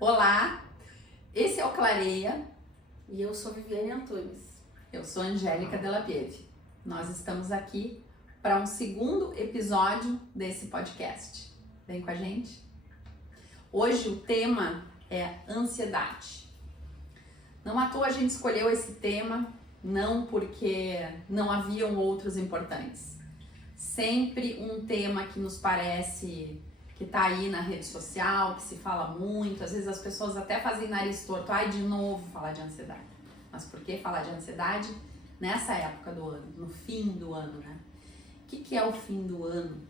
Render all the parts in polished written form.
Olá, esse é o Clareia. E eu sou Viviane Antunes. Eu sou Angélica Della Pieve. Nós estamos aqui para um segundo episódio desse podcast. Vem com a gente? Hoje o tema é ansiedade. Não à toa a gente escolheu esse tema, não porque não haviam outros importantes. Sempre um tema que nos parece que tá aí na rede social, que se fala muito, às vezes as pessoas até fazem nariz torto, ai, de novo falar de ansiedade. Mas por que falar de ansiedade nessa época do ano, no fim do ano, né? O que é o fim do ano?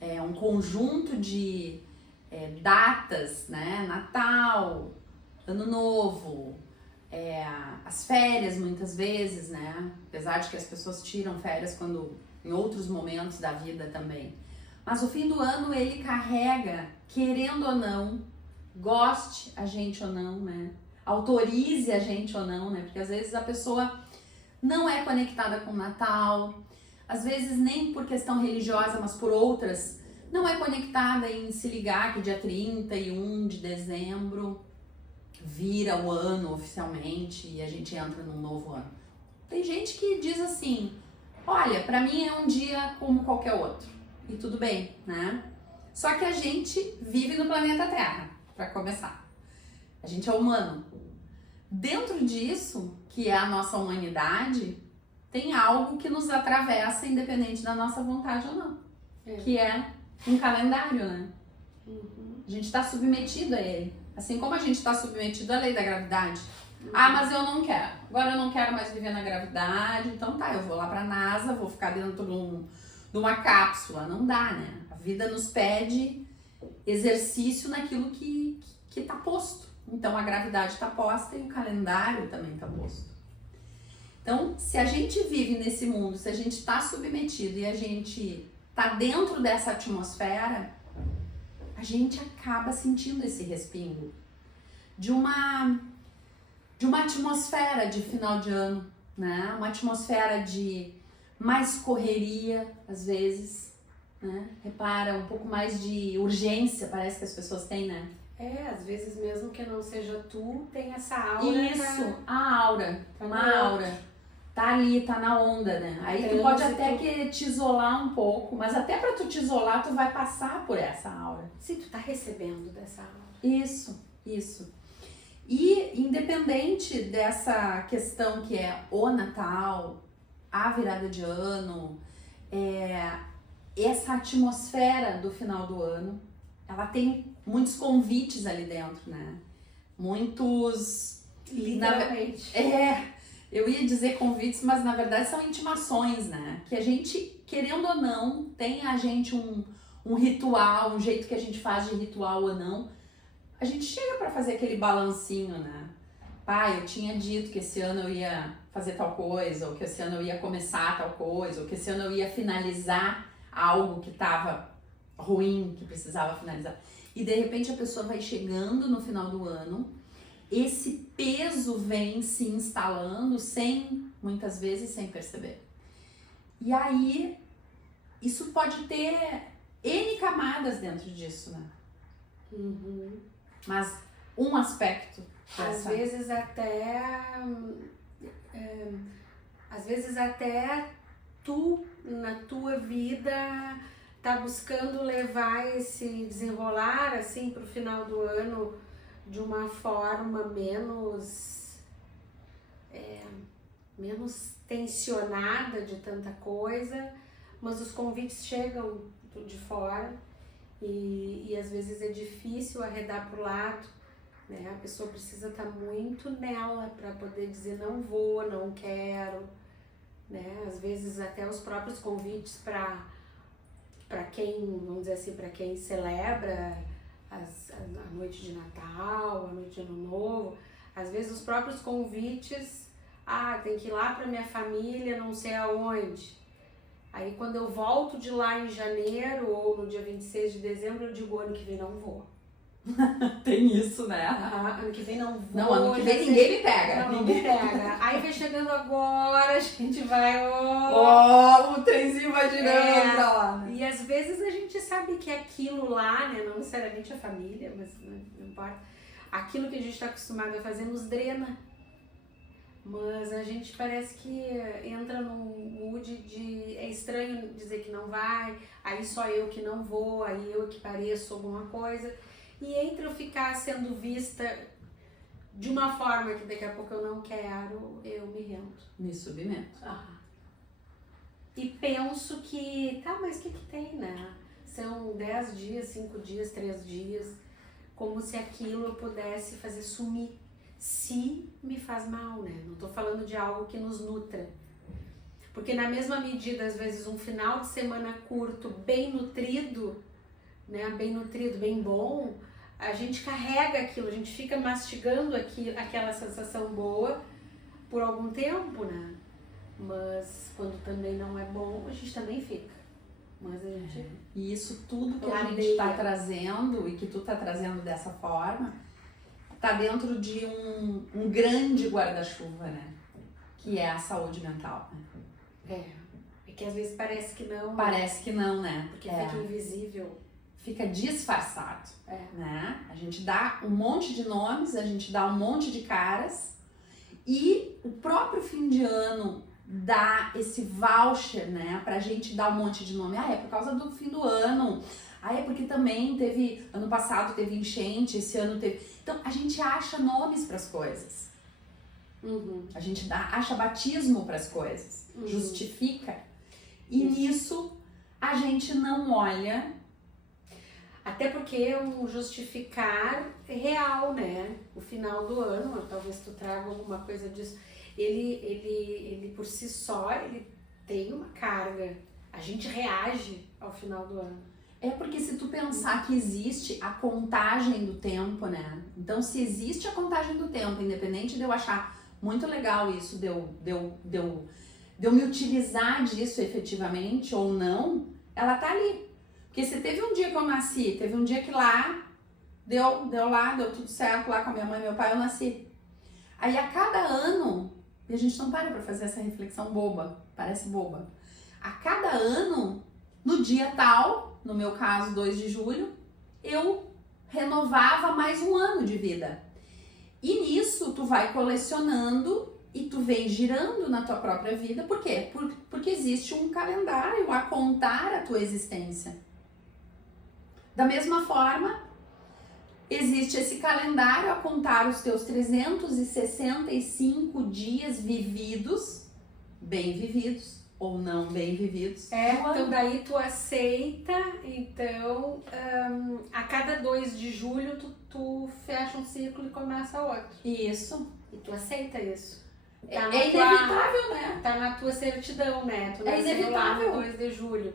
É um conjunto de datas, né? Natal, Ano Novo, as férias muitas vezes, né? Apesar de que as pessoas tiram férias em outros momentos da vida também. Mas o fim do ano ele carrega, querendo ou não, goste a gente ou não, né? Autorize a gente ou não, né? Porque às vezes a pessoa não é conectada com o Natal, às vezes nem por questão religiosa, mas por outras, não é conectada em se ligar que dia 31 de dezembro vira o ano oficialmente e a gente entra num novo ano. Tem gente que diz assim, olha, pra mim é um dia como qualquer outro. E tudo bem, né? Só que a gente vive no planeta Terra, para começar. A gente é humano. Dentro disso, que é a nossa humanidade, tem algo que nos atravessa independente da nossa vontade ou não. Que é um calendário, né? A gente está submetido a ele. Assim como a gente está submetido à lei da gravidade. Ah, mas eu não quero. Agora eu não quero mais viver na gravidade. Então tá, eu vou lá pra NASA, vou ficar dentro de uma cápsula. Não dá, né? A vida nos pede exercício naquilo que tá posto. Então a gravidade está posta e o calendário também está posto. Então, se a gente vive nesse mundo, se a gente está submetido e a gente tá dentro dessa atmosfera, a gente acaba sentindo esse respingo de uma atmosfera de final de ano, né? Uma atmosfera de mais correria, às vezes, né? Repara, um pouco mais de urgência, parece que as pessoas têm, né? Às vezes mesmo que não seja tu, tem essa aura. Isso, a aura, aura. Tá ali, tá na onda, né? Aí tu pode até querer te isolar um pouco, mas até pra tu te isolar, tu vai passar por essa aura. Sim, tu tá recebendo dessa aura. Isso. E independente dessa questão que é o Natal, a virada de ano, essa atmosfera do final do ano, ela tem muitos convites ali dentro, né? Muitos... Literalmente. Eu ia dizer convites, mas na verdade são intimações, né? Que a gente, querendo ou não, tem a gente um ritual, um jeito que a gente faz de ritual ou não. A gente chega pra fazer aquele balancinho, né? Pai, eu tinha dito que esse ano eu ia fazer tal coisa, ou que esse ano eu ia começar tal coisa, ou que esse ano eu ia finalizar algo que tava ruim, que precisava finalizar. E de repente a pessoa vai chegando no final do ano, esse peso vem se instalando muitas vezes sem perceber. E aí, isso pode ter N camadas dentro disso, né? Mas um aspecto Às vezes até tu, na tua vida, tá buscando levar esse desenrolar assim pro final do ano de uma forma menos tensionada de tanta coisa, mas os convites chegam de fora e às vezes é difícil arredar pro lado, né? A pessoa precisa estar muito nela para poder dizer não vou, não quero, né? Às vezes até os próprios convites para quem, vamos dizer assim, para quem celebra a noite de Natal, a noite de Ano Novo, às vezes os próprios convites, tem que ir lá para minha família, não sei aonde. Aí quando eu volto de lá em janeiro ou no dia 26 de dezembro, eu digo, ano que vem não vou. Tem isso, né? Ano que vem não vou. Não, ano que vem ninguém me pega. Não me pega. Aí vai chegando agora, a gente vai... o trenzinho vai girando pra lá, né? E às vezes a gente sabe que aquilo lá, né, não necessariamente a família, mas não importa. aquilo que a gente está acostumado a fazer nos drena. Mas a gente parece que entra num mood de é estranho dizer que não vai, aí só eu que não vou, aí eu que pareço alguma coisa. E entre eu ficar sendo vista de uma forma que daqui a pouco eu não quero, eu me rendo. Me submeto. E penso que, tá, mas o que tem, né? São 10 dias, 5 dias, 3 dias, como se aquilo eu pudesse fazer sumir. Se me faz mal, né? Não tô falando de algo que nos nutra. Porque na mesma medida, às vezes, um final de semana curto, bem nutrido, né? Bem nutrido, bem bom, a gente carrega aquilo, a gente fica mastigando aquela sensação boa por algum tempo, né? Mas quando também não é bom, a gente também fica. Mas a gente... E isso tudo que a gente tá trazendo e que tu tá trazendo dessa forma, tá dentro de um grande guarda-chuva, né? Que é a saúde mental, né? É que às vezes parece que não. Parece que não, né? Porque fica invisível. Fica disfarçado, né? A gente dá um monte de nomes, a gente dá um monte de caras e o próprio fim de ano dá esse voucher, né? Pra gente dar um monte de nome. É por causa do fim do ano. É porque também teve, ano passado teve enchente, esse ano teve... Então, a gente acha nomes para as coisas. A gente acha batismo para as coisas. Justifica. E nisso, a gente não olha... Até porque é um justificar real, né? O final do ano, talvez tu traga alguma coisa disso. Ele por si só, ele tem uma carga. A gente reage ao final do ano. É porque se tu pensar que existe a contagem do tempo, né? Então, se existe a contagem do tempo, independente de eu achar muito legal isso, de eu me utilizar disso efetivamente ou não, ela tá ali. Porque se teve um dia que eu nasci, teve um dia que lá, deu tudo certo lá com a minha mãe e meu pai, eu nasci. Aí a cada ano, e a gente não para fazer essa reflexão boba, parece boba. A cada ano, no dia tal, no meu caso 2 de julho, eu renovava mais um ano de vida. E nisso tu vai colecionando e tu vem girando na tua própria vida. Por quê? Porque existe um calendário a contar a tua existência. Da mesma forma, existe esse calendário a contar os teus 365 dias vividos, bem vividos ou não bem vividos. Então daí tu aceita, então a cada 2 de julho tu fecha um ciclo e começa outro. Isso. E tu aceita isso. É inevitável, né? Tá na tua certidão, né? Tu é inevitável. Lá no 2 de julho.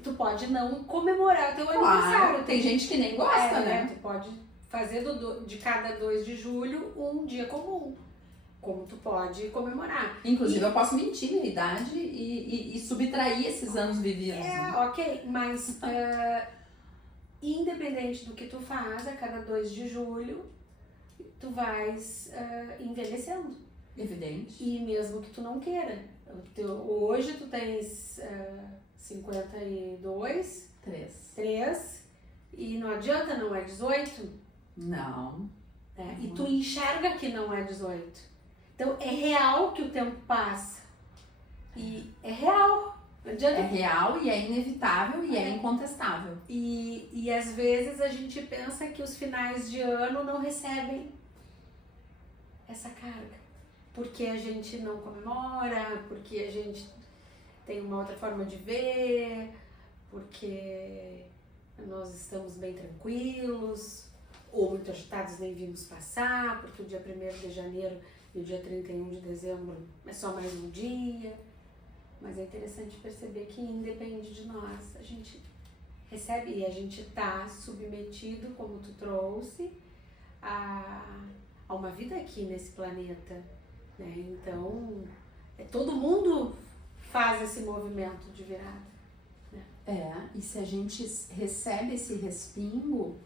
Tu pode não comemorar o teu aniversário. Tem gente que nem gosta, né? Tu pode fazer de cada 2 de julho um dia comum. Como tu pode comemorar. Inclusive, eu posso mentir minha idade e subtrair esses anos vividos. Ok, mas independente do que tu faz, a cada 2 de julho, tu vais envelhecendo. Evidente. E mesmo que tu não queira. Hoje tu tens 52, 3, e não adianta, não é 18? Não. E tu enxerga que não é 18. Então é real que o tempo passa. E é real. Não adianta. É real e é inevitável e é incontestável. E às vezes a gente pensa que os finais de ano não recebem essa carga. Porque a gente não comemora, porque a gente tem uma outra forma de ver, porque nós estamos bem tranquilos, ou muito agitados, nem vimos passar, porque o dia 1º de janeiro e o dia 31 de dezembro é só mais um dia. Mas é interessante perceber que independe de nós, a gente recebe e a gente está submetido, como tu trouxe, a uma vida aqui nesse planeta. Né? Então, todo mundo faz esse movimento de virada. Né? E se a gente recebe esse respingo,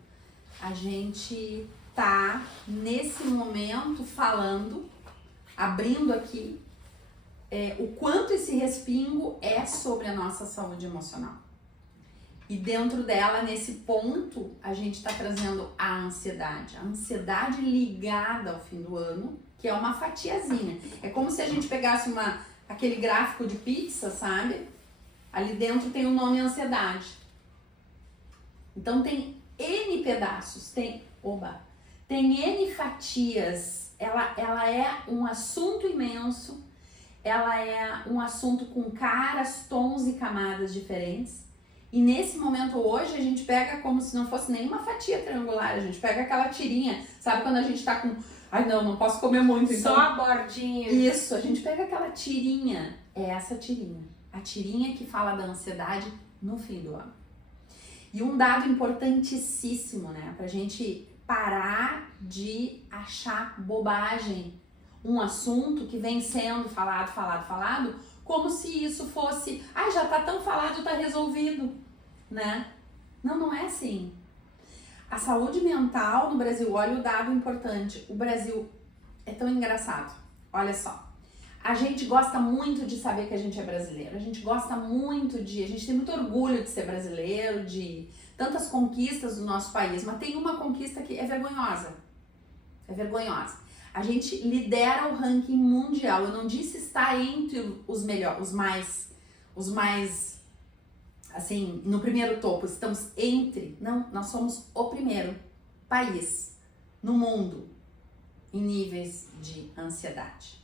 a gente tá nesse momento falando, abrindo aqui, o quanto esse respingo é sobre a nossa saúde emocional. E dentro dela, nesse ponto, a gente está trazendo a ansiedade. A ansiedade ligada ao fim do ano, que é uma fatiazinha. É como se a gente pegasse aquele gráfico de pizza, sabe? Ali dentro tem o nome ansiedade. Então tem N pedaços, tem N fatias. Ela é um assunto imenso, ela é um assunto com caras, tons e camadas diferentes. E nesse momento hoje a gente pega como se não fosse nenhuma fatia triangular, a gente pega aquela tirinha, sabe quando a gente tá com, ai não posso comer muito, então... Só a bordinha. Isso, a gente pega aquela tirinha, é essa tirinha, a tirinha que fala da ansiedade no fim do ano. E um dado importantíssimo, né, pra gente parar de achar bobagem um assunto que vem sendo falado, como se isso fosse, já tá tão falado, tá resolvido, né? Não é assim. A saúde mental no Brasil, olha o dado importante, o Brasil é tão engraçado, olha só. A gente gosta muito de saber que a gente é brasileiro, a gente tem muito orgulho de ser brasileiro, de tantas conquistas do nosso país, mas tem uma conquista que é vergonhosa. A gente lidera o ranking mundial. Eu não disse estar entre os melhores, os mais, assim, no primeiro topo. Estamos entre, não, nós somos o primeiro país no mundo em níveis de ansiedade.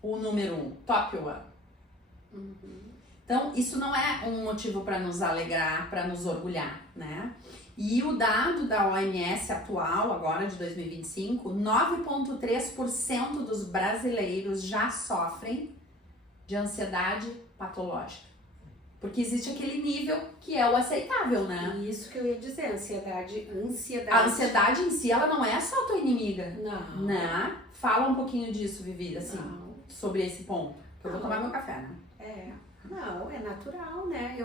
O número 1, top 1. Então, isso não é um motivo para nos alegrar, para nos orgulhar, né? E o dado da OMS atual, agora de 2025, 9,3% dos brasileiros já sofrem de ansiedade patológica. Porque existe aquele nível que é o aceitável, né? Isso que eu ia dizer, ansiedade. A ansiedade em si, ela não é só tua inimiga. Não. Né? Fala um pouquinho disso, Vivi, assim, sobre esse ponto. Que eu vou tomar meu café, né? Não, é natural, né?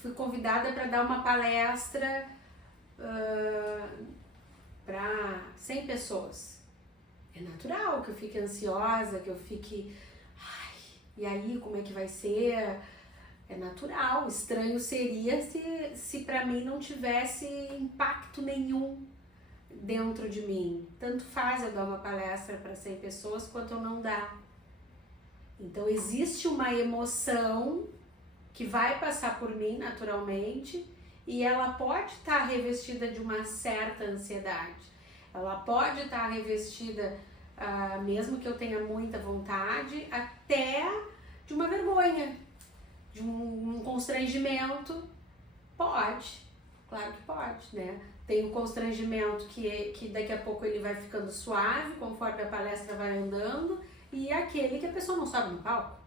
Fui convidada para dar uma palestra para 100 pessoas. É natural que eu fique ansiosa, que eu fique... e aí, como é que vai ser? É natural. Estranho seria se para mim não tivesse impacto nenhum dentro de mim. Tanto faz eu dar uma palestra para 100 pessoas quanto eu não dar. Então, existe uma emoção que vai passar por mim naturalmente e ela pode estar revestida de uma certa ansiedade. Ela pode estar revestida, mesmo que eu tenha muita vontade, até de uma vergonha, de um constrangimento. Pode, claro que pode, né? Tem um constrangimento que daqui a pouco ele vai ficando suave, conforme a palestra vai andando, e aquele que a pessoa não sobe no palco.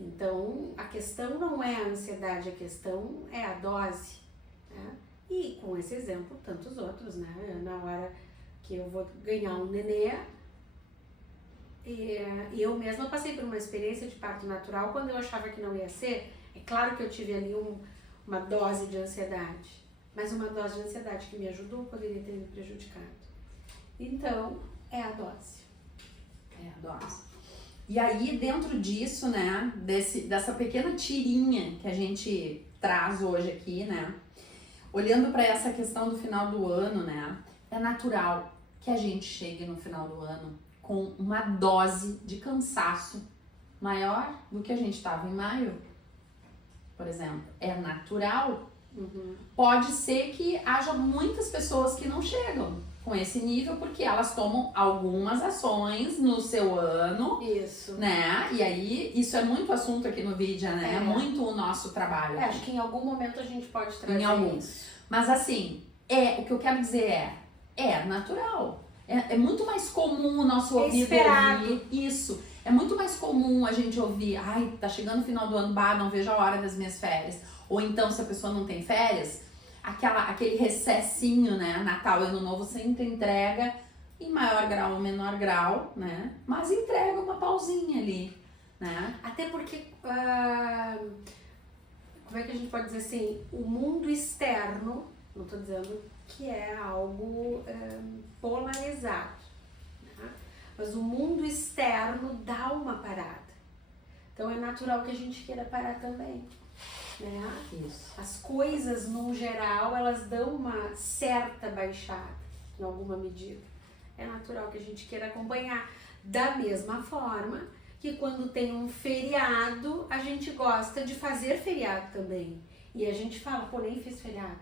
Então, a questão não é a ansiedade, a questão é a dose, né? E com esse exemplo, tantos outros, né? Na hora que eu vou ganhar um nenê, eu mesma passei por uma experiência de parto natural quando eu achava que não ia ser. É claro que eu tive ali uma dose de ansiedade, mas uma dose de ansiedade que me ajudou poderia ter me prejudicado. Então, é a dose. E aí, dentro disso, né, dessa pequena tirinha que a gente traz hoje aqui, né, olhando para essa questão do final do ano, né, é natural que a gente chegue no final do ano com uma dose de cansaço maior do que a gente estava em maio, por exemplo. É natural. Pode ser que haja muitas pessoas que não chegam com esse nível porque elas tomam algumas ações no seu ano. Isso. Né? E aí, isso é muito assunto aqui no vídeo, né? É muito o nosso trabalho. Acho que em algum momento a gente pode trazer isso. Mas assim, o que eu quero dizer é natural. É muito mais comum o nosso ouvido ouvir isso. É muito mais comum a gente ouvir, tá chegando o final do ano, não vejo a hora das minhas férias. Ou então, se a pessoa não tem férias, aquele recessinho, né? Natal e Ano Novo sempre entrega, em maior grau ou menor grau, né? Mas entrega uma pausinha ali, né? Até porque, como é que a gente pode dizer assim, o mundo externo, não estou dizendo que é algo polarizado, né? Mas o mundo externo dá uma parada. Então é natural que a gente queira parar também. né? Isso. As coisas, no geral, elas dão uma certa baixada, em alguma medida. É natural que a gente queira acompanhar. Da mesma forma que quando tem um feriado, a gente gosta de fazer feriado também. E a gente fala, pô, nem fiz feriado.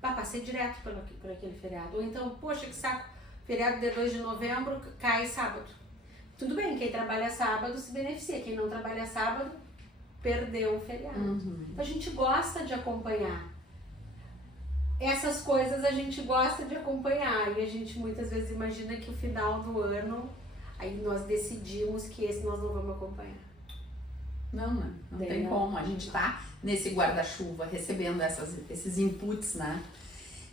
Passei direto por aquele feriado. Ou então, poxa, que saco, feriado de 2 de novembro cai sábado. Tudo bem, quem trabalha sábado se beneficia, quem não trabalha sábado perdeu o feriado. Então a gente gosta de acompanhar. Essas coisas a gente gosta de acompanhar e a gente muitas vezes imagina que o final do ano, aí nós decidimos que esse nós não vamos acompanhar. Não tem como. A gente tá nesse guarda-chuva recebendo esses inputs, né?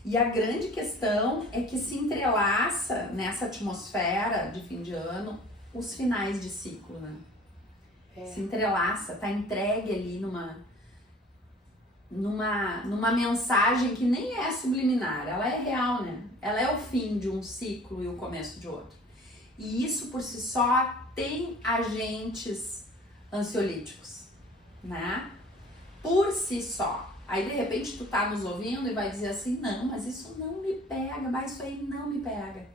E a grande questão é que se entrelaça nessa atmosfera de fim de ano os finais de ciclo, né? Se entrelaça, tá entregue ali numa mensagem que nem é subliminar, ela é real, né? Ela é o fim de um ciclo e o começo de outro. E isso por si só tem agentes ansiolíticos, né? Por si só. Aí de repente tu tá nos ouvindo e vai dizer assim, não, mas isso não me pega, mas isso aí não me pega.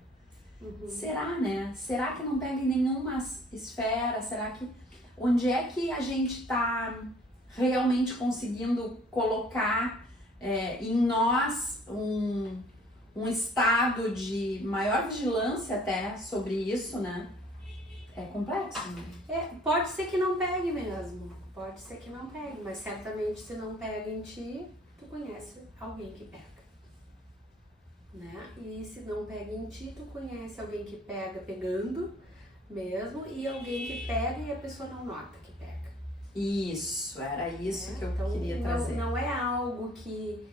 Será, né? Será que não pega em nenhuma esfera? Será que... Onde é que a gente tá realmente conseguindo colocar em nós um estado de maior vigilância até sobre isso, né? É complexo, né? Pode ser que não pegue mesmo, pode ser que não pegue, mas certamente se não pega em ti, tu conhece alguém que pega, né? E se não pega em ti, tu conhece alguém que pega pegando mesmo e alguém que pega e a pessoa não nota que pega. Isso, era isso que eu queria trazer. Não é algo que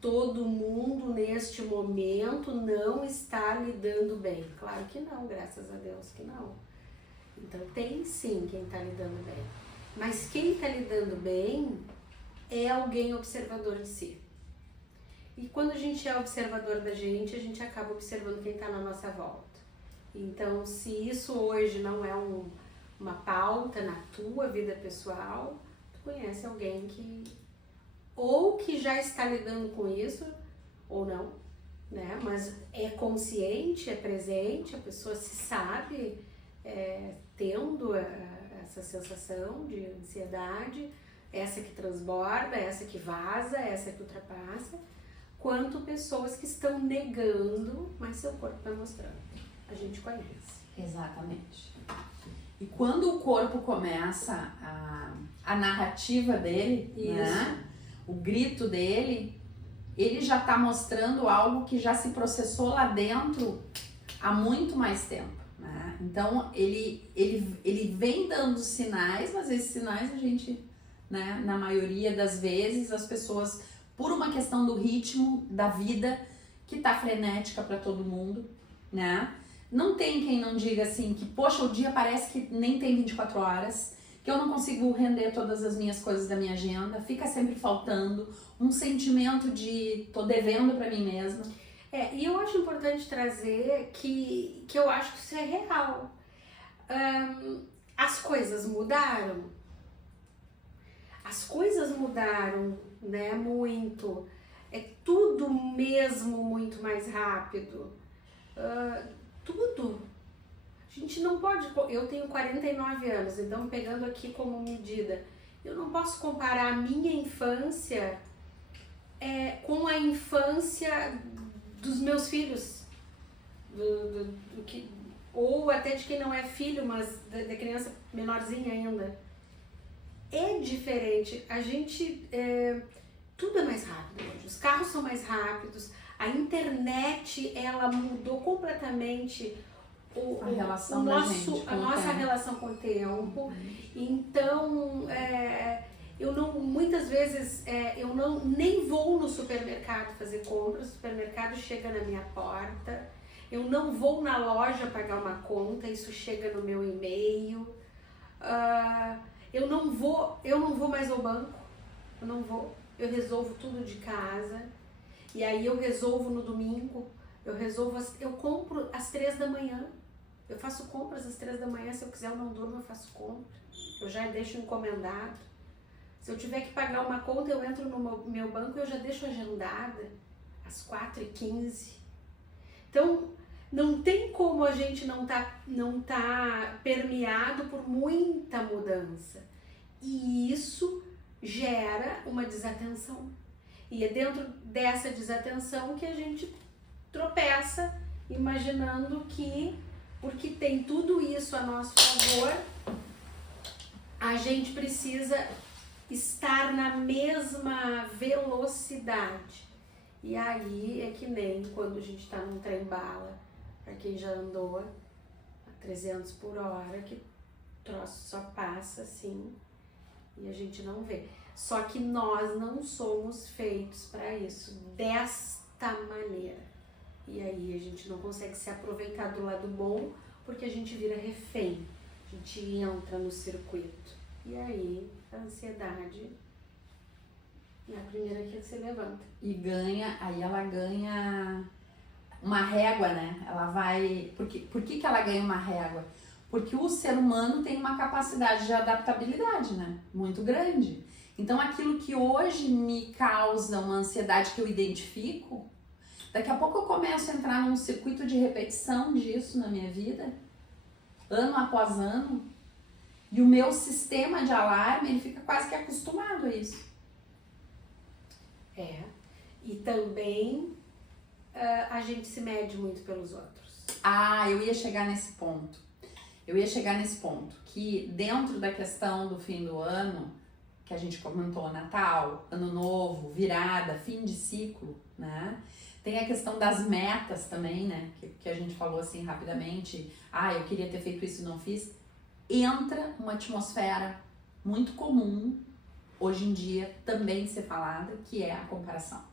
todo mundo neste momento não está lidando bem. Claro que não, graças a Deus que não. Então tem sim quem está lidando bem. Mas quem está lidando bem é alguém observador de si. E quando a gente é observador da gente, a gente acaba observando quem está na nossa volta. Então, se isso hoje não é uma pauta na tua vida pessoal, tu conhece alguém que ou que já está lidando com isso, ou não, né? Mas é consciente, é presente, a pessoa se sabe tendo essa sensação de ansiedade, essa que transborda, essa que vaza, essa que ultrapassa, quanto pessoas que estão negando, mas seu corpo está mostrando. A gente conhece. Exatamente. E quando o corpo começa a narrativa dele, né, o grito dele, ele já está mostrando algo que já se processou lá dentro há muito mais tempo. Né? Então, ele vem dando sinais, mas esses sinais a gente, né, na maioria das vezes, as pessoas, por uma questão do ritmo da vida, que tá frenética para todo mundo, né? Não tem quem não diga assim que, poxa, o dia parece que nem tem 24 horas, que eu não consigo render todas as minhas coisas da minha agenda, fica sempre faltando, um sentimento de tô devendo para mim mesma. E eu acho importante trazer que eu acho que isso é real. As coisas mudaram. As coisas mudaram, né, muito. É tudo mesmo muito mais rápido. Tudo. A gente não pode... Eu tenho 49 anos, então pegando aqui como medida, eu não posso comparar a minha infância com a infância dos meus filhos. Ou até de quem não é filho, mas da criança menorzinha ainda. É diferente. A gente... tudo é mais rápido hoje. Os carros são mais rápidos. A internet, ela mudou completamente a relação da gente com a nossa tempo. Relação com o tempo. Então, eu não, muitas vezes, eu nem vou no supermercado fazer compras, o supermercado chega na minha porta, eu não vou na loja pagar uma conta, isso chega no meu e-mail, eu não vou mais ao banco, eu resolvo tudo de casa. E aí eu resolvo no domingo, eu compro às 3 da manhã, eu faço compras às 3 da manhã, se eu quiser eu não durmo, eu faço compra, eu já deixo encomendado. Se eu tiver que pagar uma conta, eu entro no meu banco e eu já deixo agendada às 4h15. Então, não tem como a gente não tá permeado por muita mudança. E isso gera uma desatenção. E é dentro dessa desatenção que a gente tropeça, imaginando que, porque tem tudo isso a nosso favor, a gente precisa estar na mesma velocidade. E aí é que nem quando a gente está num trem-bala, para quem já andou a 300 por hora, que o troço só passa assim e a gente não vê. Só que nós não somos feitos para isso, desta maneira. E aí a gente não consegue se aproveitar do lado bom, porque a gente vira refém, a gente entra no circuito. E aí a ansiedade é a primeira que se levanta. E ganha, aí ela ganha uma régua, né? Ela vai... Por que ela ganha uma régua? Porque o ser humano tem uma capacidade de adaptabilidade, né? Muito grande. Então aquilo que hoje me causa uma ansiedade que eu identifico, daqui a pouco eu começo a entrar num circuito de repetição disso na minha vida, ano após ano, e o meu sistema de alarme, ele fica quase que acostumado a isso. É, e também a gente se mede muito pelos outros. Ah, eu ia chegar nesse ponto. Que dentro da questão do fim do ano, que a gente comentou, Natal, Ano Novo, virada, fim de ciclo, né? Tem a questão das metas também, né? Que a gente falou assim rapidamente. Ah, eu queria ter feito isso e não fiz. Entra uma atmosfera muito comum, hoje em dia, também ser falada, que é a comparação.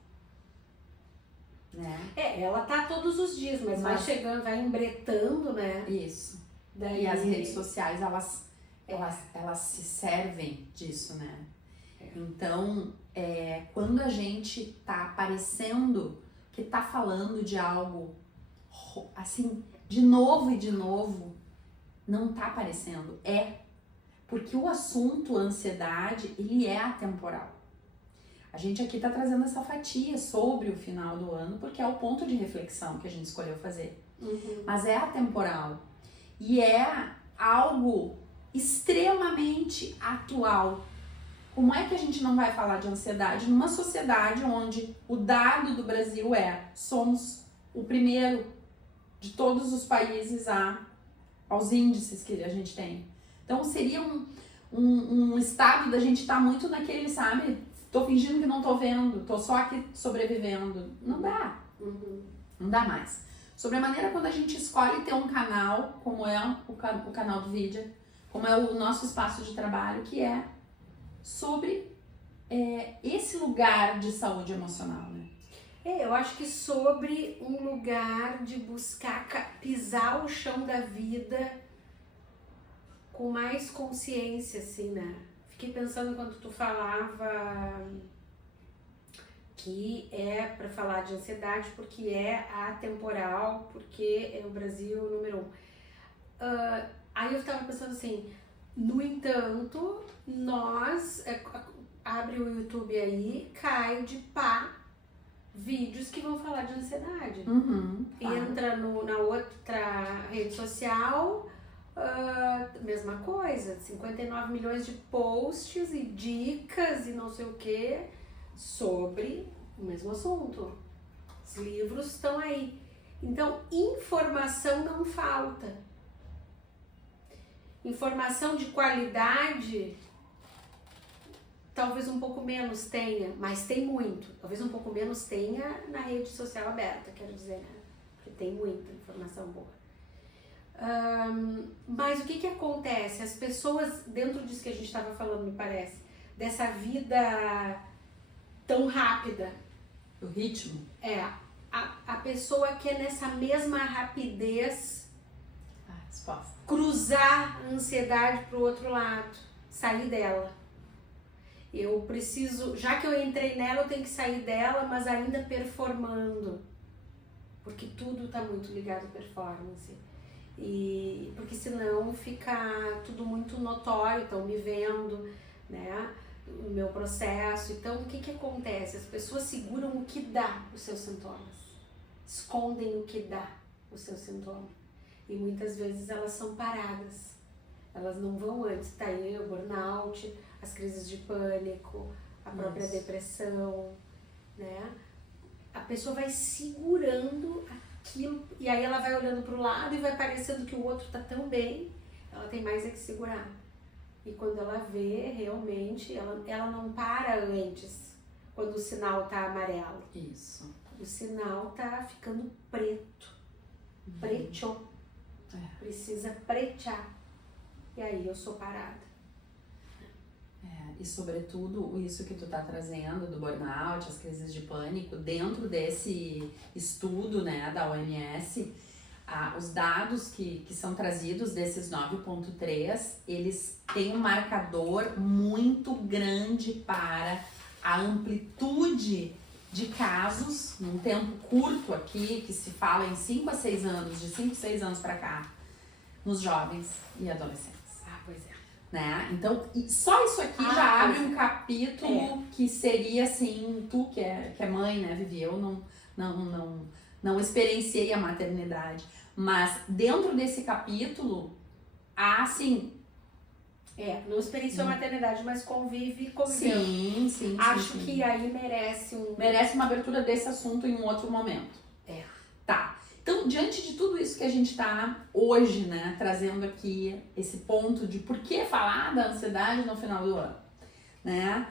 Né? Ela tá todos os dias, mas vai chegando, vai embretando, né? Isso. Daí... E as redes sociais, elas se servem disso, né? Então, quando a gente tá aparecendo, que tá falando de algo, assim, de novo e de novo, não tá aparecendo. Porque o assunto, a ansiedade, ele é atemporal. A gente aqui tá trazendo essa fatia sobre o final do ano, porque é o ponto de reflexão que a gente escolheu fazer. Uhum. Mas é atemporal. E é algo extremamente atual. Como é que a gente não vai falar de ansiedade numa sociedade onde o dado do Brasil somos o primeiro de todos os países aos índices que a gente tem. Então seria um estado da gente estar muito naquele, sabe? Tô fingindo que não tô vendo, tô só aqui sobrevivendo. Não dá. Uhum. Não dá mais. Sobre a maneira quando a gente escolhe ter um canal, como é o canal do vídeo, como é o nosso espaço de trabalho, que é sobre esse lugar de saúde emocional, né? Eu acho que sobre um lugar de buscar pisar o chão da vida com mais consciência, assim, né? Fiquei pensando quando tu falava que é para falar de ansiedade porque é atemporal, porque é o Brasil número 1. Aí eu tava pensando assim, no entanto, nós, abre o YouTube aí, cai de pá vídeos que vão falar de ansiedade. Uhum, entra na outra rede social, mesma coisa, 59 milhões de posts e dicas e não sei o que sobre o mesmo assunto. Os livros estão aí. Então, informação não falta. Informação de qualidade, talvez um pouco menos tenha, mas tem muito. Talvez um pouco menos tenha na rede social aberta, quero dizer, né? Porque tem muita informação boa. Mas o que acontece? As pessoas, dentro disso que a gente estava falando, me parece, dessa vida tão rápida. O ritmo. A pessoa quer nessa mesma rapidez resposta. Cruzar a ansiedade pro outro lado, sair dela. Eu preciso, já que eu entrei nela, eu tenho que sair dela, mas ainda performando. Porque tudo tá muito ligado à performance. E porque senão fica tudo muito notório, estão me vendo, né? o meu processo. Então, o que acontece? As pessoas seguram o que dá os seus sintomas, escondem o que dá os seus sintomas. E muitas vezes elas são paradas, elas não vão antes. Tá aí o burnout, as crises de pânico, a própria depressão, né? A pessoa vai segurando aquilo, e aí ela vai olhando para o lado e vai parecendo que o outro tá tão bem, ela tem mais é que segurar. E quando ela vê, realmente, ela não para antes, quando o sinal tá amarelo. Isso. O sinal tá ficando preto. Preto. Precisa pretear. E aí eu sou parada. E sobretudo isso que tu tá trazendo do burnout, as crises de pânico, dentro desse estudo, né, da OMS, os dados que são trazidos desses 9.3, eles têm um marcador muito grande para a amplitude de casos, num tempo curto aqui, que se fala em 5 a 6 anos, de 5 a 6 anos para cá, nos jovens e adolescentes. Pois é. Né? Então, só isso aqui já abre um capítulo que seria assim, tu que é mãe, né, Vivi? Eu não experienciei a maternidade, mas dentro desse capítulo, há assim... não experienciou a maternidade, mas conviveu. Sim. Acho que aí merece uma abertura desse assunto em um outro momento. Tá. Então, diante de tudo isso que a gente tá hoje, né, trazendo aqui esse ponto de por que falar da ansiedade no final do ano, né?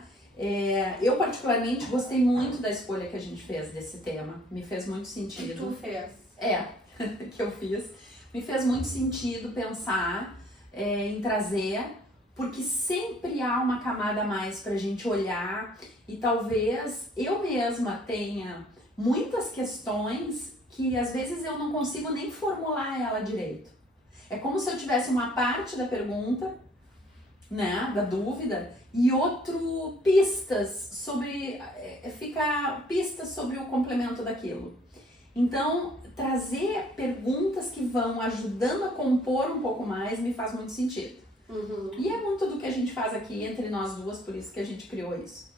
Eu particularmente gostei muito da escolha que a gente fez desse tema. Me fez muito sentido. Que tu fez? Que eu fiz. Me fez muito sentido pensar em trazer, porque sempre há uma camada a mais pra gente olhar e talvez eu mesma tenha muitas questões que às vezes eu não consigo nem formular ela direito. É como se eu tivesse uma parte da pergunta, né, da dúvida, e outro pistas sobre o complemento daquilo. Então, trazer perguntas que vão ajudando a compor um pouco mais me faz muito sentido. E é muito do que a gente faz aqui entre nós duas, por isso que a gente criou isso.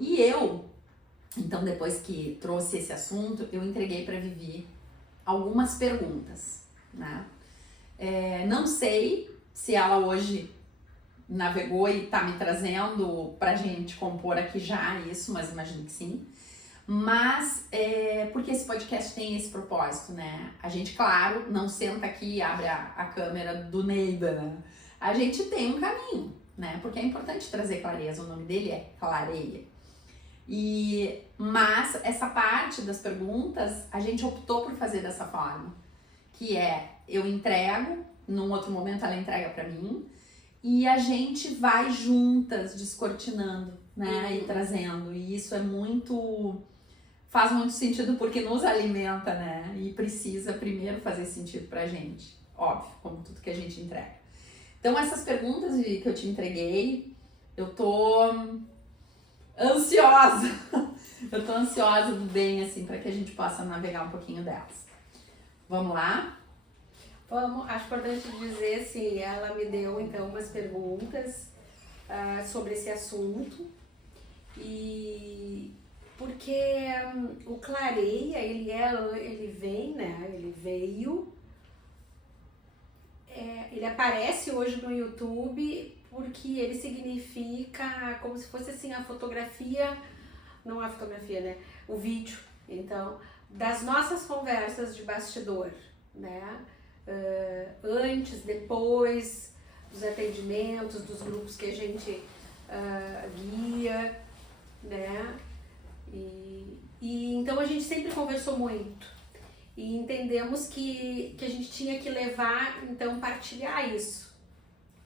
E então, depois que trouxe esse assunto, eu entreguei para Vivi algumas perguntas, né? Não sei se ela hoje navegou e tá me trazendo pra gente compor aqui já isso, mas imagino que sim. Mas, porque esse podcast tem esse propósito, né? A gente, claro, não senta aqui e abre a câmera do Neida, né? A gente tem um caminho, né? Porque é importante trazer clareza, o nome dele é Clareia. Mas essa parte das perguntas, a gente optou por fazer dessa forma, que eu entrego, num outro momento ela entrega pra mim, e a gente vai juntas descortinando, né, e trazendo, e isso faz muito sentido porque nos alimenta, né, e precisa primeiro fazer sentido pra gente, óbvio, como tudo que a gente entrega. Então essas perguntas que eu te entreguei, eu tô ansiosa do bem, assim, para que a gente possa navegar um pouquinho delas. Vamos lá? Vamos, acho importante dizer, sim, ela me deu, então, umas perguntas sobre esse assunto, e porque o Clareia, ele vem, né, ele aparece hoje no YouTube porque ele significa como se fosse assim a fotografia, não a fotografia, né? O vídeo, então, das nossas conversas de bastidor, né? Antes, depois dos atendimentos, dos grupos que a gente guia, né? E então a gente sempre conversou muito e entendemos que a gente tinha que levar, então, partilhar isso.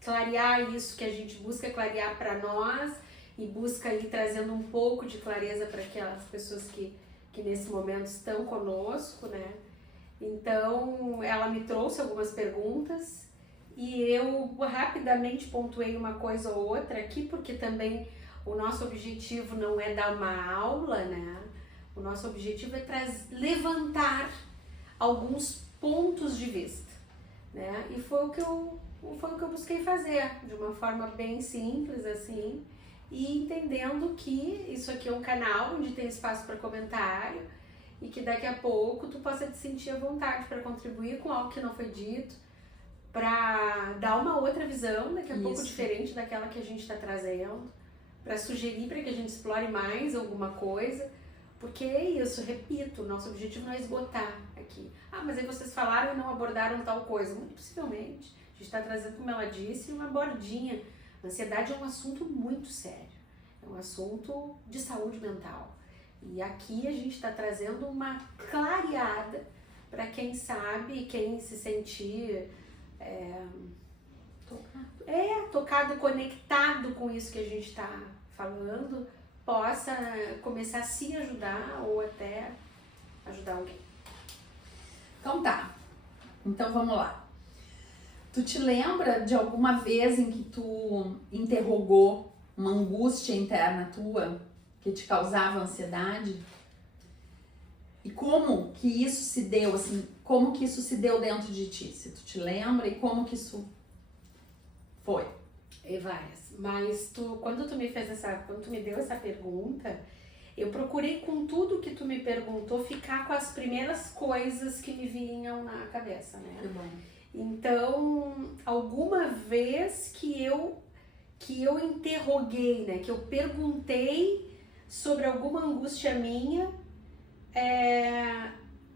Clarear isso que a gente busca clarear para nós e busca ir trazendo um pouco de clareza para aquelas pessoas que nesse momento estão conosco, né? Então, ela me trouxe algumas perguntas e eu rapidamente pontuei uma coisa ou outra aqui, porque também o nosso objetivo não é dar uma aula, né? O nosso objetivo é levantar alguns pontos de vista, né? E foi o que eu busquei fazer, de uma forma bem simples, assim, e entendendo que isso aqui é um canal onde tem espaço para comentário e que daqui a pouco tu possa te sentir à vontade para contribuir com algo que não foi dito, para dar uma outra visão, daqui a pouco diferente daquela que a gente está trazendo, para sugerir para que a gente explore mais alguma coisa, porque é isso, repito, nosso objetivo não é esgotar aqui. Ah, mas aí vocês falaram e não abordaram tal coisa. Muito possivelmente, a gente está trazendo, como ela disse, uma bordinha. Ansiedade é um assunto muito sério, é um assunto de saúde mental. E aqui a gente está trazendo uma clareada para quem sabe, quem se sentir tocado, conectado com isso que a gente está falando, possa começar a se ajudar ou até ajudar alguém. Então tá, então vamos lá. Tu te lembra de alguma vez em que tu interrogou uma angústia interna tua que te causava ansiedade? E como que isso se deu, assim, como que isso se deu dentro de ti? Se tu te lembra e como que isso foi? E várias. Mas quando tu me deu essa pergunta, eu procurei com tudo que tu me perguntou ficar com as primeiras coisas que me vinham na cabeça, né? Que bom. Então, alguma vez que eu interroguei, né, que eu perguntei sobre alguma angústia minha,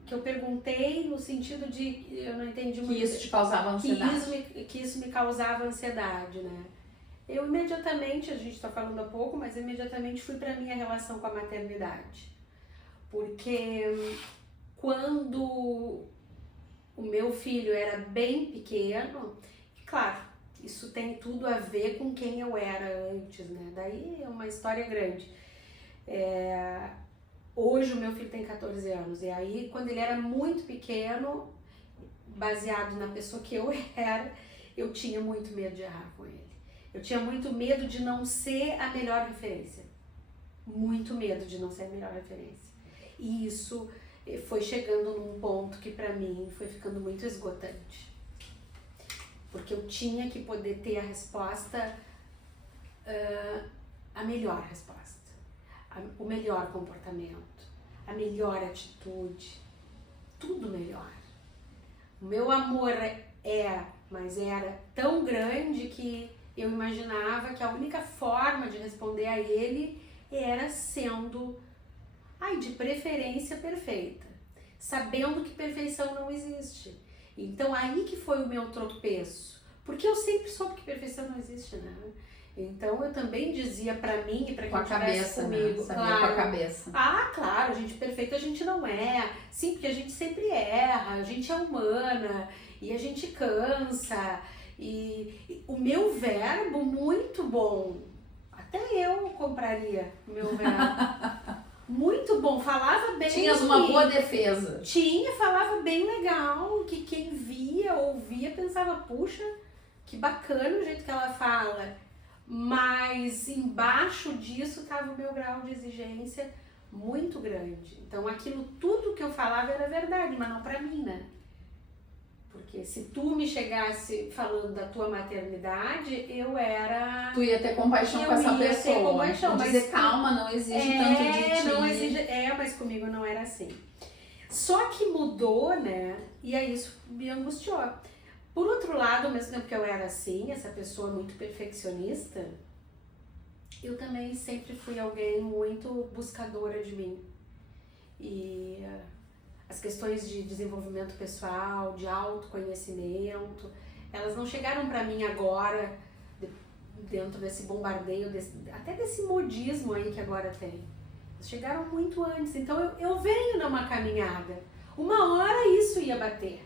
que eu perguntei no sentido de, eu não entendi muito. Que isso te causava ansiedade. Que isso me causava ansiedade, né? Eu imediatamente, a gente está falando há pouco, mas imediatamente fui para minha relação com a maternidade. Porque quando o meu filho era bem pequeno, claro, isso tem tudo a ver com quem eu era antes, né? Daí é uma história grande. Hoje o meu filho tem 14 anos, e aí quando ele era muito pequeno, baseado na pessoa que eu era, eu tinha muito medo de errar com ele. Eu tinha muito medo de não ser a melhor referência. Muito medo de não ser a melhor referência. E isso foi chegando num ponto que pra mim foi ficando muito esgotante. Porque eu tinha que poder ter a resposta, a melhor resposta. O melhor comportamento, a melhor atitude, tudo melhor. O meu amor mas era tão grande que eu imaginava que a única forma de responder a ele era sendo, de preferência perfeita, sabendo que perfeição não existe. Então aí que foi o meu tropeço, porque eu sempre soube que perfeição não existe, né? Então eu também dizia pra mim e pra quem estivesse comigo, né? Sabia, com a cabeça. Claro, gente perfeita a gente não é. Sim, porque a gente sempre erra, a gente é humana e a gente cansa. E o meu verbo muito bom. Até eu compraria o meu verbo. Muito bom, falava bem. Tinhas uma boa defesa. Falava bem legal, que quem via, ouvia, pensava, puxa, que bacana o jeito que ela fala. Mas embaixo disso estava o meu grau de exigência muito grande. Então aquilo tudo que eu falava era verdade, mas não pra mim, né? Porque se tu me chegasse falando da tua maternidade, tu ia ter compaixão com essa pessoa. Ter compaixão, mas dizer, calma, não exige tanto de ti. Não exige, mas comigo não era assim. Só que mudou, né? E aí isso me angustiou. Por outro lado, ao mesmo tempo que eu era assim, essa pessoa muito perfeccionista, eu também sempre fui alguém muito buscadora de mim. E as questões de desenvolvimento pessoal, de autoconhecimento, elas não chegaram pra mim agora, dentro desse bombardeio, até desse modismo aí que agora tem. Elas chegaram muito antes. Então eu venho numa caminhada. Uma hora isso ia bater.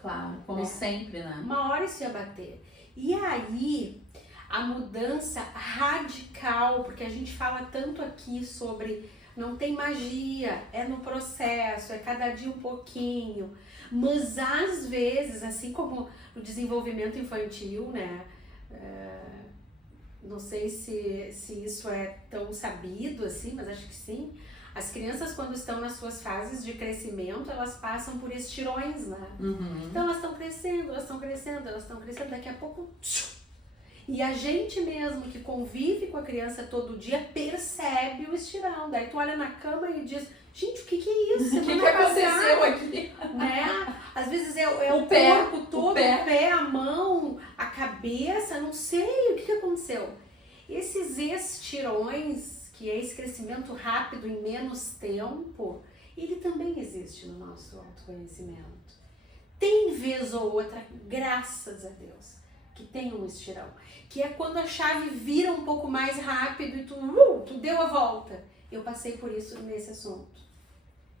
Claro, como sempre, né? Uma hora isso ia bater. E aí, a mudança radical, porque a gente fala tanto aqui sobre não tem magia, é no processo, é cada dia um pouquinho. Mas às vezes, assim como no desenvolvimento infantil, né? Não sei se isso é tão sabido assim, mas acho que sim. As crianças, quando estão nas suas fases de crescimento, elas passam por estirões, né? Uhum. Então elas estão crescendo, daqui a pouco... E a gente mesmo que convive com a criança todo dia percebe o estirão. Daí tu olha na cama e diz, gente, o que é isso? O que aconteceu aqui? Né? Às vezes é o pé, corpo todo, o pé, a mão, a cabeça, não sei o que aconteceu. Esses estirões, que é esse crescimento rápido em menos tempo, ele também existe no nosso autoconhecimento. Tem vez ou outra, graças a Deus, que tem um estirão. Que é quando a chave vira um pouco mais rápido e tu deu a volta. Eu passei por isso nesse assunto.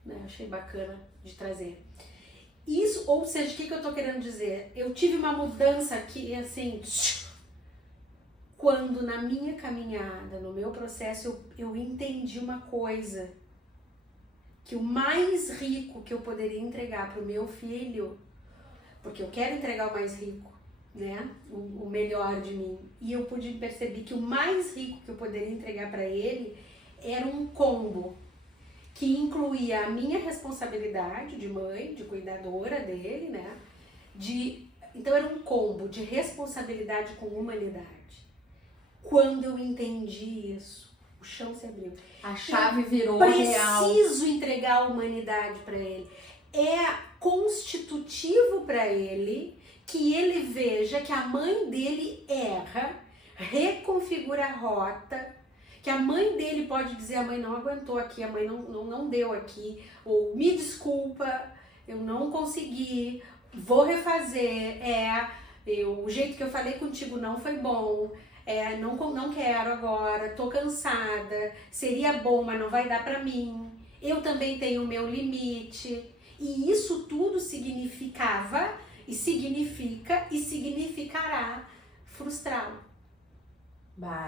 Né? Achei bacana de trazer. Isso, ou seja, o que eu tô querendo dizer? Eu tive uma mudança aqui, assim, quando na minha caminhada, no meu processo, eu entendi uma coisa. Que o mais rico que eu poderia entregar pro meu filho, porque eu quero entregar o mais rico, né? O melhor de mim. E eu pude perceber que o mais rico que eu poderia entregar para ele era um combo que incluía a minha responsabilidade de mãe, de cuidadora dele, né? Então era um combo de responsabilidade com humanidade. Quando eu entendi isso, o chão se abriu. A chave virou real. Preciso entregar a humanidade para ele. É constitutivo para ele que ele veja que a mãe dele erra, reconfigura a rota, que a mãe dele pode dizer, a mãe não aguentou aqui, a mãe não deu aqui, ou me desculpa, eu não consegui, vou refazer, o jeito que eu falei contigo não foi bom, não quero agora, tô cansada, seria bom, mas não vai dar pra mim, eu também tenho o meu limite. E isso tudo significava, e significa, e significará frustrá-lo.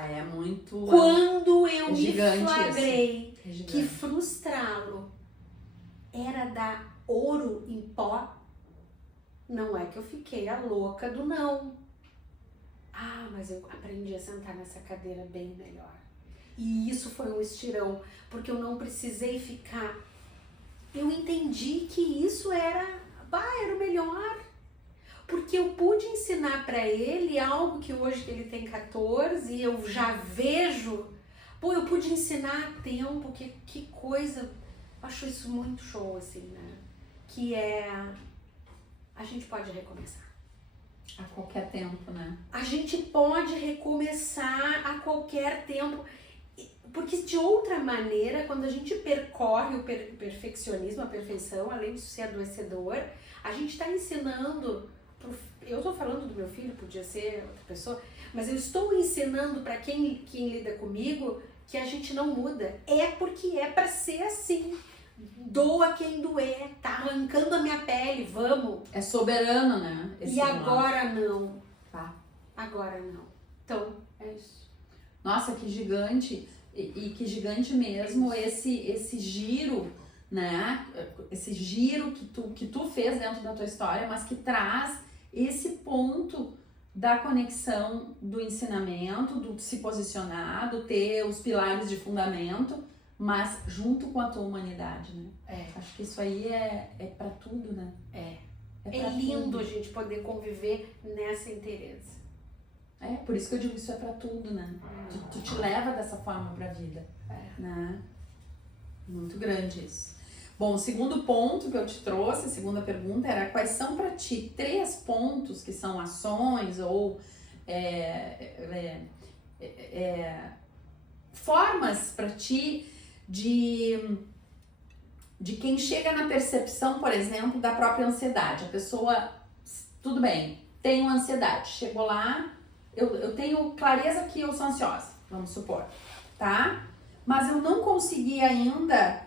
É muito... Quando eu me flagrei que frustrá-lo era dar ouro em pó, não é que eu fiquei a louca do não. Mas eu aprendi a sentar nessa cadeira bem melhor. E isso foi um estirão, porque eu não precisei ficar... Eu entendi que isso era o melhor. Porque eu pude ensinar para ele algo que hoje que ele tem 14 e eu já vejo. Eu pude ensinar a tempo, que coisa... Acho isso muito show, assim, né? Que a gente pode recomeçar. A qualquer tempo, né? A gente pode recomeçar a qualquer tempo. Porque de outra maneira, quando a gente percorre o perfeccionismo, a perfeição, além de ser adoecedor, a gente está ensinando, eu estou falando do meu filho, podia ser outra pessoa, mas eu estou ensinando para quem lida comigo que a gente não muda. É porque é para ser assim. Doa quem doer, tá arrancando a minha pele, vamos. É soberano, né? E agora não. Tá. Agora não. Então, é isso. Nossa, que gigante. E que gigante mesmo esse giro, né? Esse giro que tu fez dentro da tua história, mas que traz esse ponto da conexão do ensinamento, do se posicionar, do ter os pilares de fundamento, mas junto com a tua humanidade, né? Acho que isso aí é pra tudo, né? É lindo a gente poder conviver nessa inteireza. Por isso que eu digo, isso é pra tudo, né? Tu te leva dessa forma pra vida, né? Muito grande isso. Bom, o segundo ponto que eu te trouxe, a segunda pergunta era quais são pra ti 3 pontos que são ações ou formas pra ti de quem chega na percepção, por exemplo, da própria ansiedade. A pessoa, tudo bem, tenho ansiedade, chegou lá, eu tenho clareza que eu sou ansiosa, vamos supor, tá? Mas eu não consegui ainda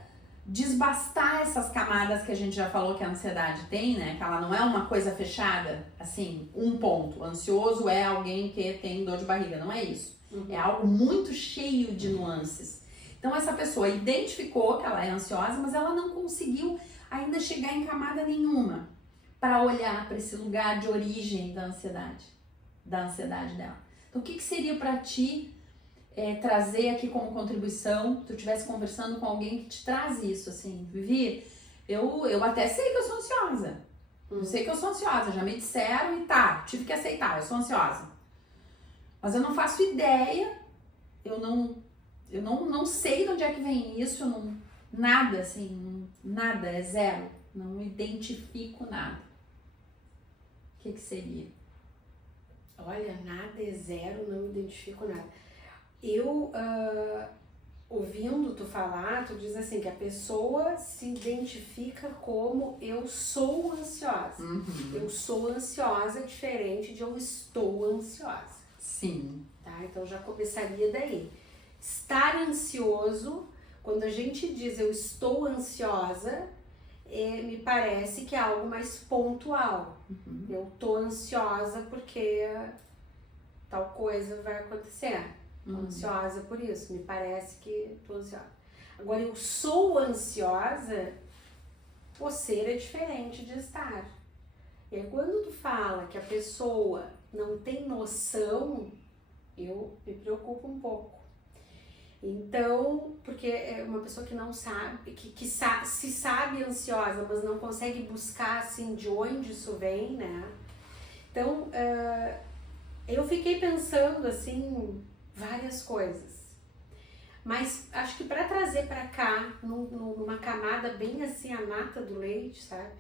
desbastar essas camadas que a gente já falou que a ansiedade tem, né? Que ela não é uma coisa fechada, assim, um ponto. Ansioso é alguém que tem dor de barriga, não é isso. É algo muito cheio de nuances. Então essa pessoa identificou que ela é ansiosa, mas ela não conseguiu ainda chegar em camada nenhuma para olhar para esse lugar de origem da ansiedade dela. Então o que seria para ti trazer aqui como contribuição, se tu estivesse conversando com alguém que te traz isso, assim, Vivi, eu até sei que eu sou ansiosa, eu sei que eu sou ansiosa, já me disseram e tive que aceitar, eu sou ansiosa. Mas eu não faço ideia, eu não sei de onde é que vem isso, nada, assim, nada, é zero. Não identifico nada. O que seria? Olha, nada é zero, não identifico nada. Eu, ouvindo tu falar, tu diz assim, que a pessoa se identifica como eu sou ansiosa. Eu sou ansiosa diferente de eu estou ansiosa. Sim. Tá? Então já começaria daí. Estar ansioso, quando a gente diz eu estou ansiosa, me parece que é algo mais pontual. Eu tô ansiosa porque tal coisa vai acontecer. Tô ansiosa por isso, me parece que tô ansiosa. Agora, eu sou ansiosa, o ser é diferente de estar. E aí, quando tu fala que a pessoa não tem noção, eu me preocupo um pouco. Então, porque é uma pessoa que não sabe, se sabe ansiosa, mas não consegue buscar, assim, de onde isso vem, né? Então, eu fiquei pensando, assim, várias coisas. Mas acho que para trazer para cá, numa camada bem assim, a nata do leite, sabe?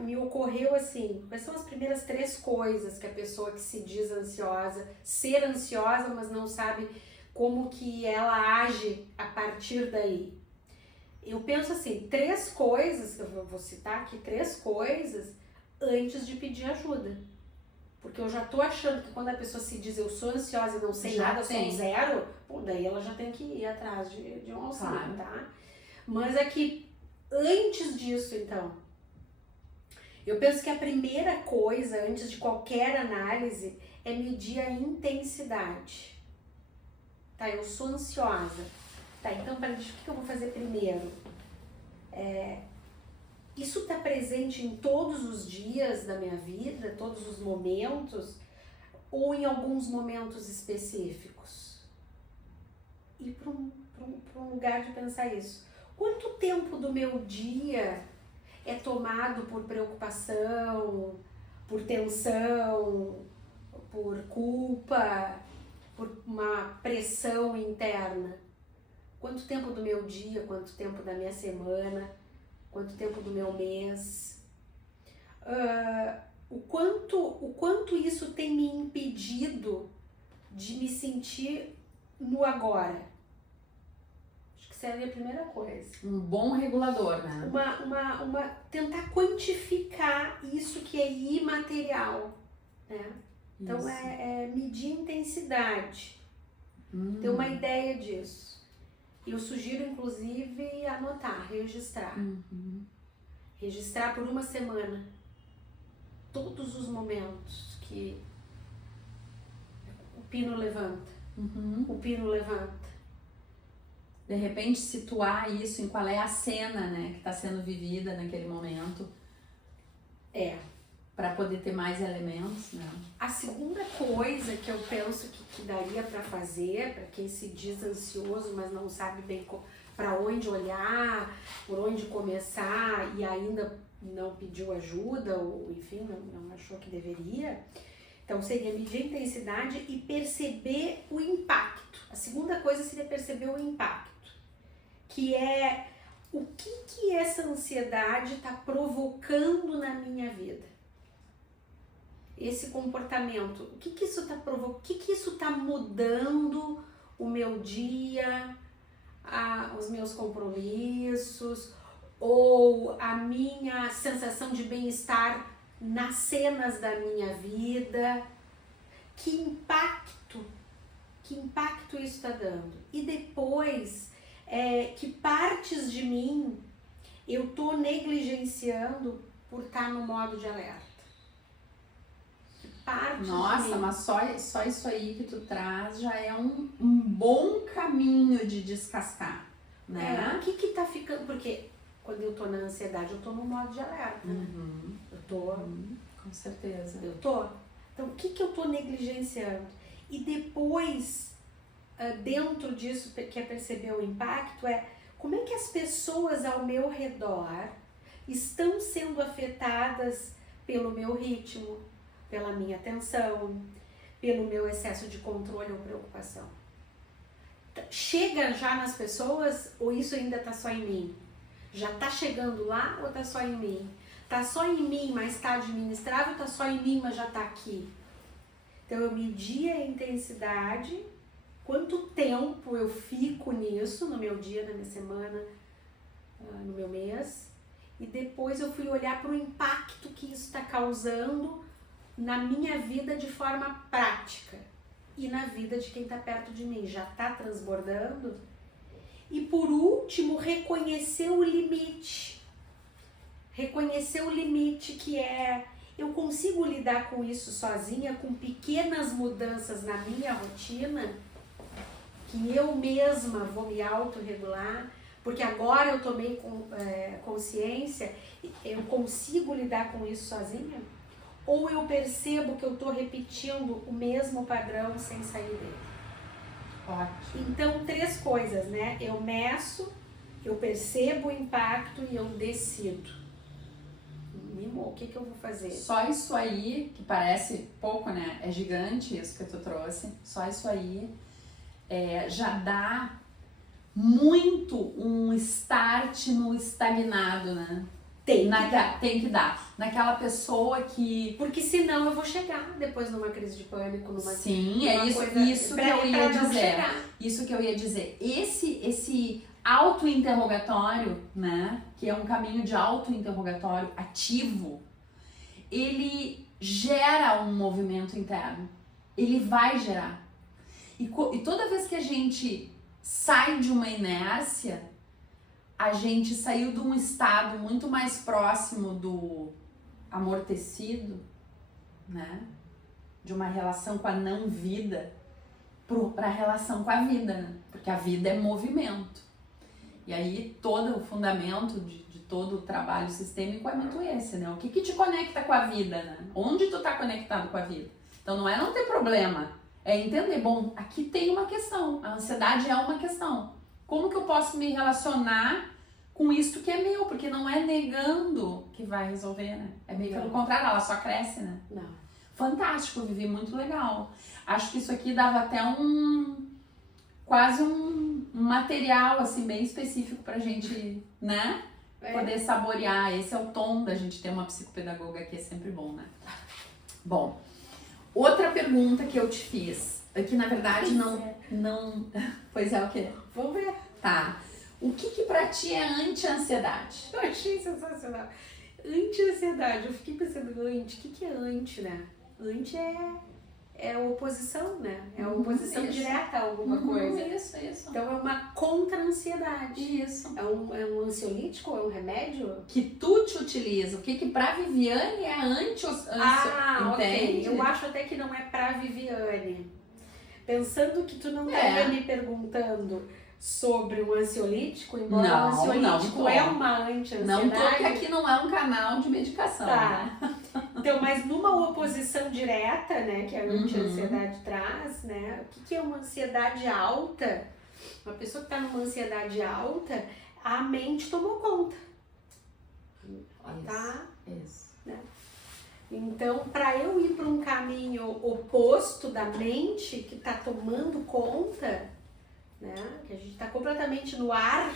Me ocorreu assim, quais são as primeiras 3 coisas que a pessoa que se diz ansiosa, ser ansiosa, mas não sabe como que ela age a partir daí. Eu penso assim, 3 coisas, eu vou citar aqui 3 coisas antes de pedir ajuda. Porque eu já tô achando que quando a pessoa se diz eu sou ansiosa e não sei nada, sou um zero, pô, daí ela já tem que ir atrás de um auxílio, tá? Mas aqui, antes disso, então, eu penso que a primeira coisa, antes de qualquer análise, é medir a intensidade. Tá, eu sou ansiosa. Tá, então, o que eu vou fazer primeiro? Isso está presente em todos os dias da minha vida, todos os momentos, ou em alguns momentos específicos? E para um lugar de pensar isso. Quanto tempo do meu dia é tomado por preocupação, por tensão, por culpa, por uma pressão interna? Quanto tempo do meu dia, quanto tempo da minha semana, quanto tempo do meu mês, o quanto isso tem me impedido de me sentir no agora. Acho que seria a primeira coisa. Um bom regulador, né? Tentar quantificar isso que é imaterial, né? Então é medir intensidade, ter uma ideia disso. Eu sugiro, inclusive, anotar, registrar. Registrar por uma semana todos os momentos que o pino levanta. O pino levanta. De repente, situar isso em qual é a cena, né, que está sendo vivida naquele momento. Para poder ter mais elementos, né? A segunda coisa que eu penso que daria para fazer, para quem se diz ansioso, mas não sabe bem para onde olhar, por onde começar e ainda não pediu ajuda, ou enfim, não achou que deveria, então seria medir a intensidade e perceber o impacto. A segunda coisa seria perceber o impacto, que é o que essa ansiedade está provocando na minha vida. Esse comportamento, o que isso está provocando, o que isso está mudando o meu dia, os meus compromissos, ou a minha sensação de bem-estar nas cenas da minha vida. Que impacto isso está dando? E depois, que partes de mim eu estou negligenciando por estar no modo de alerta. Nossa, mas só isso aí que tu traz já é um bom caminho de descascar, né? O que tá ficando... Porque quando eu tô na ansiedade, eu tô no modo de alerta, né? Eu tô... Com certeza. Eu tô. Então, o que eu tô negligenciando? E depois, dentro disso, que é perceber o impacto, como é que as pessoas ao meu redor estão sendo afetadas pelo meu ritmo, pela minha atenção, pelo meu excesso de controle ou preocupação? Chega já nas pessoas ou isso ainda tá só em mim? Já tá chegando lá ou tá só em mim? Tá só em mim, mas tá administrável, tá só em mim, mas já tá aqui? Então eu medi a intensidade, quanto tempo eu fico nisso no meu dia, na minha semana, no meu mês, e depois eu fui olhar para o impacto que isso está causando na minha vida de forma prática e na vida de quem está perto de mim. Já está transbordando? E por último, reconhecer o limite. Reconhecer o limite que é... Eu consigo lidar com isso sozinha, com pequenas mudanças na minha rotina, que eu mesma vou me autorregular, porque agora eu tomei consciência, eu consigo lidar com isso sozinha? Ou eu percebo que eu estou repetindo o mesmo padrão sem sair dele? Ótimo. Então, 3 coisas, né? Eu meço, eu percebo o impacto e eu decido. O que eu vou fazer? Só isso aí, que parece pouco, né? É gigante isso que tu trouxe. Só isso aí já dá muito um start no estagnado, né? Tem que dar. Naquela pessoa que... Porque senão eu vou chegar depois numa crise de pânico, numa... Sim, é isso que eu ia dizer. Isso que eu ia dizer. Esse auto-interrogatório, né? Que é um caminho de auto-interrogatório ativo, ele gera um movimento interno. Ele vai gerar. E toda vez que a gente sai de uma inércia, a gente saiu de um estado muito mais próximo do amortecido, né? De uma relação com a não vida, para a relação com a vida, né? Porque a vida é movimento. E aí todo o fundamento de todo o trabalho sistêmico é muito esse, né? O que te conecta com a vida, né? Onde tu tá conectado com a vida? Então não é não ter problema, é entender, bom, aqui tem uma questão, a ansiedade é uma questão. Como que eu posso me relacionar com isso que é meu? Porque não é negando que vai resolver, né? É meio pelo contrário, ela só cresce, né? Não. Fantástico, Vivi, muito legal. Acho que isso aqui dava até quase um material, assim, bem específico pra gente, né? Poder saborear. Esse é o tom da gente ter uma psicopedagoga aqui, é sempre bom, né? Bom, outra pergunta que eu te fiz, que na verdade não... Pois é, o quê? Vamos ver. Tá. O que pra ti é anti-ansiedade? Eu achei sensacional. Anti-ansiedade. Eu fiquei pensando, o que é anti, né? Anti é oposição, né? É oposição direta a alguma coisa. Isso. Então é uma contra-ansiedade. Isso. É um ansiolítico? É um remédio? Que tu te utiliza. O que pra Viviane é anti-ansiedade? Ok. Eu acho até que não é pra Viviane. Pensando que tu não estaria me perguntando sobre o ansiolítico, embora o ansiolítico é uma anti-ansiedade. Não tô, porque aqui não é um canal de medicação. Tá. Né? Então, mas numa oposição direta, né, que a anti-ansiedade traz, né, o que é uma ansiedade alta? Uma pessoa que está numa ansiedade alta, a mente tomou conta. Isso. Né? Então, para eu ir para um caminho oposto da mente que está tomando conta, né? Que a gente está completamente no ar,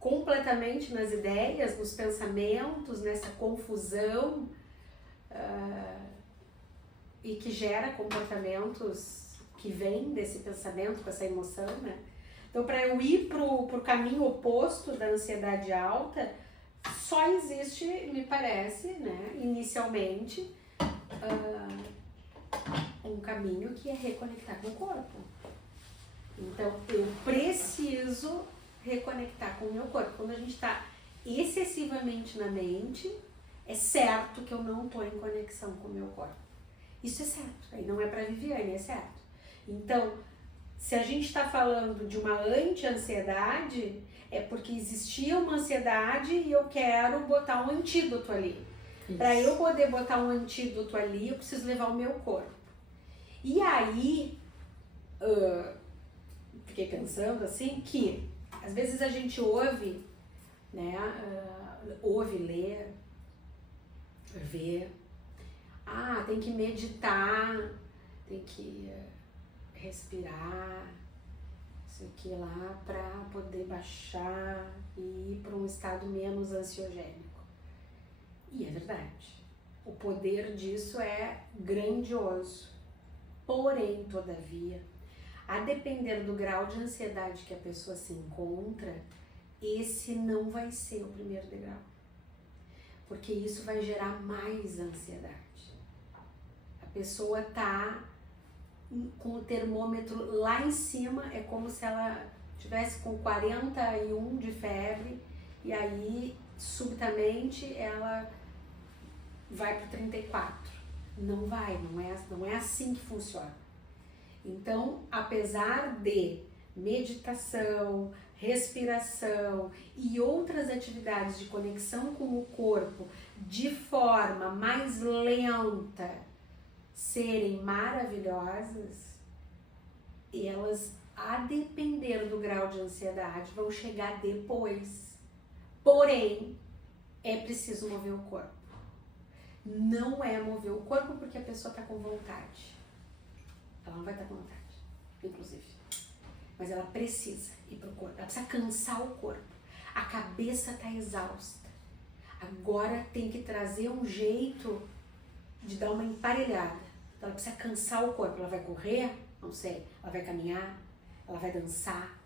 completamente nas ideias, nos pensamentos, nessa confusão e que gera comportamentos que vêm desse pensamento, com essa emoção, né? Então, para eu ir pro caminho oposto da ansiedade alta, só existe, me parece, né, inicialmente, um caminho que é reconectar com o corpo. Então, eu preciso reconectar com o meu corpo. Quando a gente está excessivamente na mente, é certo que eu não estou em conexão com o meu corpo. Isso é certo. Aí não é para Viviane, é certo. Então, se a gente está falando de uma anti-ansiedade, é porque existia uma ansiedade e eu quero botar um antídoto ali. Para eu poder botar um antídoto ali, eu preciso levar o meu corpo. E aí... fiquei pensando assim que às vezes a gente ouve, né, lê, vê, tem que meditar, tem que respirar, isso aqui lá, para poder baixar e ir para um estado menos ansiogênico. E é verdade. O poder disso é grandioso. Porém, todavia, a depender do grau de ansiedade que a pessoa se encontra, esse não vai ser o primeiro degrau. Porque isso vai gerar mais ansiedade. A pessoa tá com o termômetro lá em cima, é como se ela tivesse com 41 de febre e aí, subitamente, ela vai para 34. Não vai, não é assim que funciona. Então, apesar de meditação, respiração e outras atividades de conexão com o corpo de forma mais lenta serem maravilhosas, elas, a depender do grau de ansiedade, vão chegar depois. Porém, é preciso mover o corpo. Não é mover o corpo porque a pessoa está com vontade. Ela não vai estar com vontade, inclusive. Mas ela precisa ir pro corpo. Ela precisa cansar o corpo. A cabeça está exausta. Agora tem que trazer um jeito de dar uma emparelhada. Ela precisa cansar o corpo. Ela vai correr? Não sei. Ela vai caminhar? Ela vai dançar?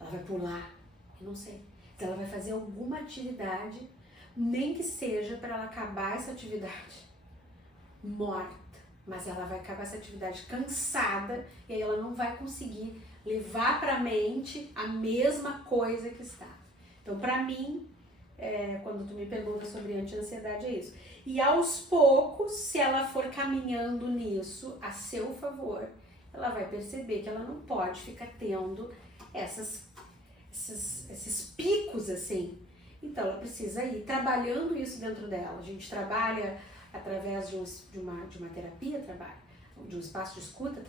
Ela vai pular? Eu não sei. Então ela vai fazer alguma atividade, nem que seja para ela acabar essa atividade morta, mas ela vai acabar essa atividade cansada e aí ela não vai conseguir levar para a mente a mesma coisa que está. Então, para mim, quando tu me pergunta sobre anti-ansiedade, é isso. E aos poucos, se ela for caminhando nisso a seu favor, ela vai perceber que ela não pode ficar tendo esses picos assim. Então, ela precisa ir trabalhando isso dentro dela. A gente trabalha através de uma terapia, de um espaço de escuta,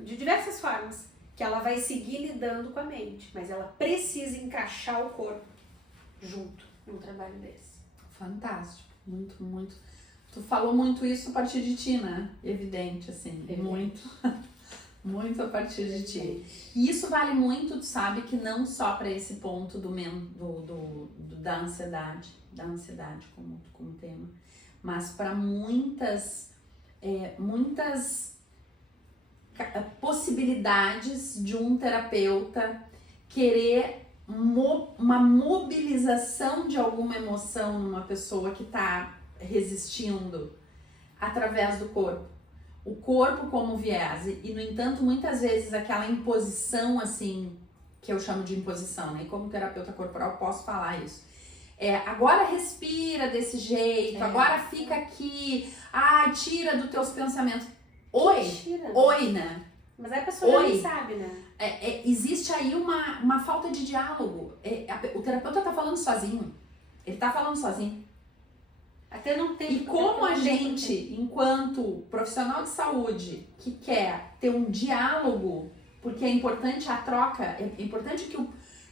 de diversas formas, que ela vai seguir lidando com a mente, mas ela precisa encaixar o corpo junto num trabalho desse. Fantástico, muito, muito. Tu falou muito isso a partir de ti, né? Evidente, assim, muito. Muito a partir de ti. E isso vale muito, tu sabe, que não só para esse ponto da ansiedade como tema, mas para muitas possibilidades de um terapeuta querer uma mobilização de alguma emoção numa pessoa que está resistindo através do corpo. O corpo como viés, e no entanto, muitas vezes aquela imposição assim, que eu chamo de imposição, né? E como terapeuta corporal posso falar isso. Agora respira desse jeito, agora fica aqui, tira dos teus pensamentos. Oi, né? Mas aí a pessoa nem sabe, né? Existe aí uma falta de diálogo. O terapeuta tá falando sozinho. Ele tá falando sozinho. Até não tem. E como a gente, enquanto profissional de saúde, que quer ter um diálogo, porque é importante a troca, é importante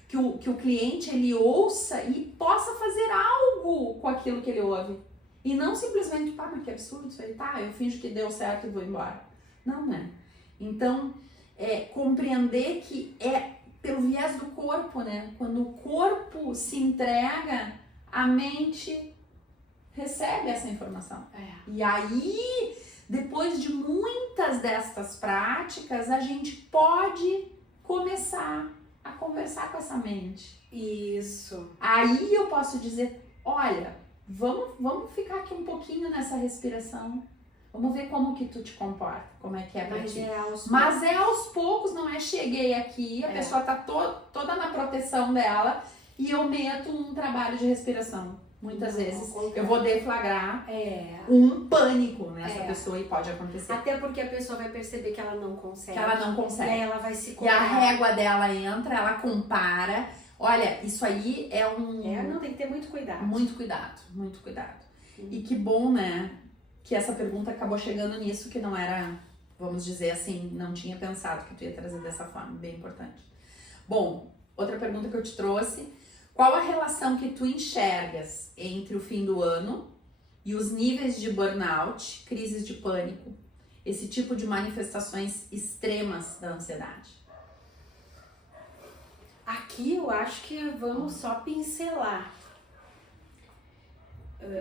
que o cliente ele ouça e possa fazer algo com aquilo que ele ouve. E não simplesmente, mas que absurdo isso aí, eu finjo que deu certo e vou embora. Não, né? Então, compreender que é pelo viés do corpo, né? Quando o corpo se entrega, a mente recebe essa informação. E aí, depois de muitas destas práticas, a gente pode começar a conversar com essa mente. Isso. Aí eu posso dizer, olha, vamos ficar aqui um pouquinho nessa respiração. Vamos ver como que tu te comporta, como é que é pra ti. Mas é aos poucos, não é cheguei aqui, a pessoa tá toda na proteção dela e eu meto um trabalho de respiração. Muitas vezes eu vou deflagrar um pânico nessa pessoa e pode acontecer. Até porque a pessoa vai perceber que ela não consegue. Que ela não consegue. E aí ela vai se comparar. E a régua dela entra, ela compara. Olha, isso aí é não, tem que ter muito cuidado. Muito cuidado, muito cuidado. E que bom, né, que essa pergunta acabou chegando nisso, que não era, vamos dizer assim, não tinha pensado que tu ia trazer dessa forma, bem importante. Bom, outra pergunta que eu te trouxe. Qual a relação que tu enxergas entre o fim do ano e os níveis de burnout, crises de pânico, esse tipo de manifestações extremas da ansiedade? Aqui eu acho que vamos só pincelar.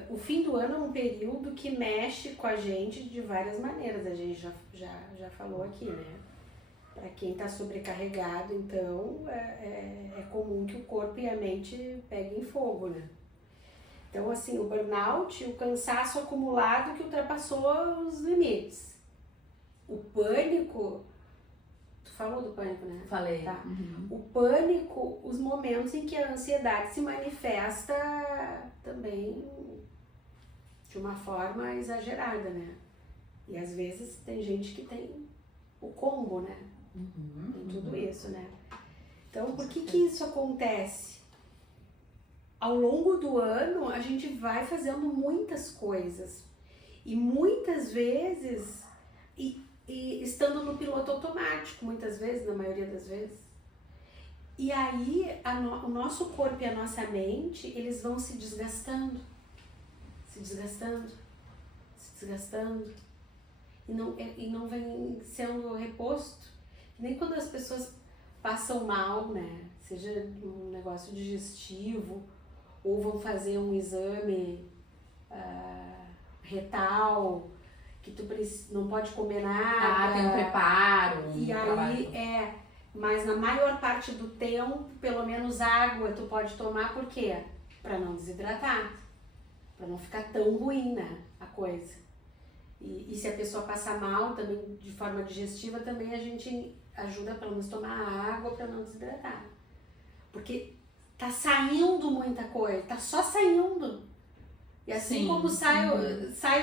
O fim do ano é um período que mexe com a gente de várias maneiras, a gente já falou aqui, né? Para quem está sobrecarregado, então, é comum que o corpo e a mente peguem fogo, né? Então, assim, o burnout, o cansaço acumulado que ultrapassou os limites. O pânico, tu falou do pânico, né? Falei. Tá. Uhum. O pânico, os momentos em que a ansiedade se manifesta também de uma forma exagerada, né? E às vezes tem gente que tem o combo, né? Tem tudo isso, né? Então, por que isso acontece? Ao longo do ano, a gente vai fazendo muitas coisas. E muitas vezes, e estando no piloto automático, muitas vezes, na maioria das vezes. E aí, o nosso corpo e a nossa mente, eles vão se desgastando. Se desgastando. Se desgastando. E não vem sendo reposto. Nem quando as pessoas passam mal, né? Seja um negócio digestivo, ou vão fazer um exame retal, que tu não pode comer nada. Tem um preparo. E aí, mas na maior parte do tempo, pelo menos água tu pode tomar, por quê? Pra não desidratar, pra não ficar tão ruim, né, a coisa. E se a pessoa passar mal também, de forma digestiva, também a gente ajuda pelo menos tomar água pra não desidratar. Porque tá saindo muita coisa, tá só saindo. E assim como sai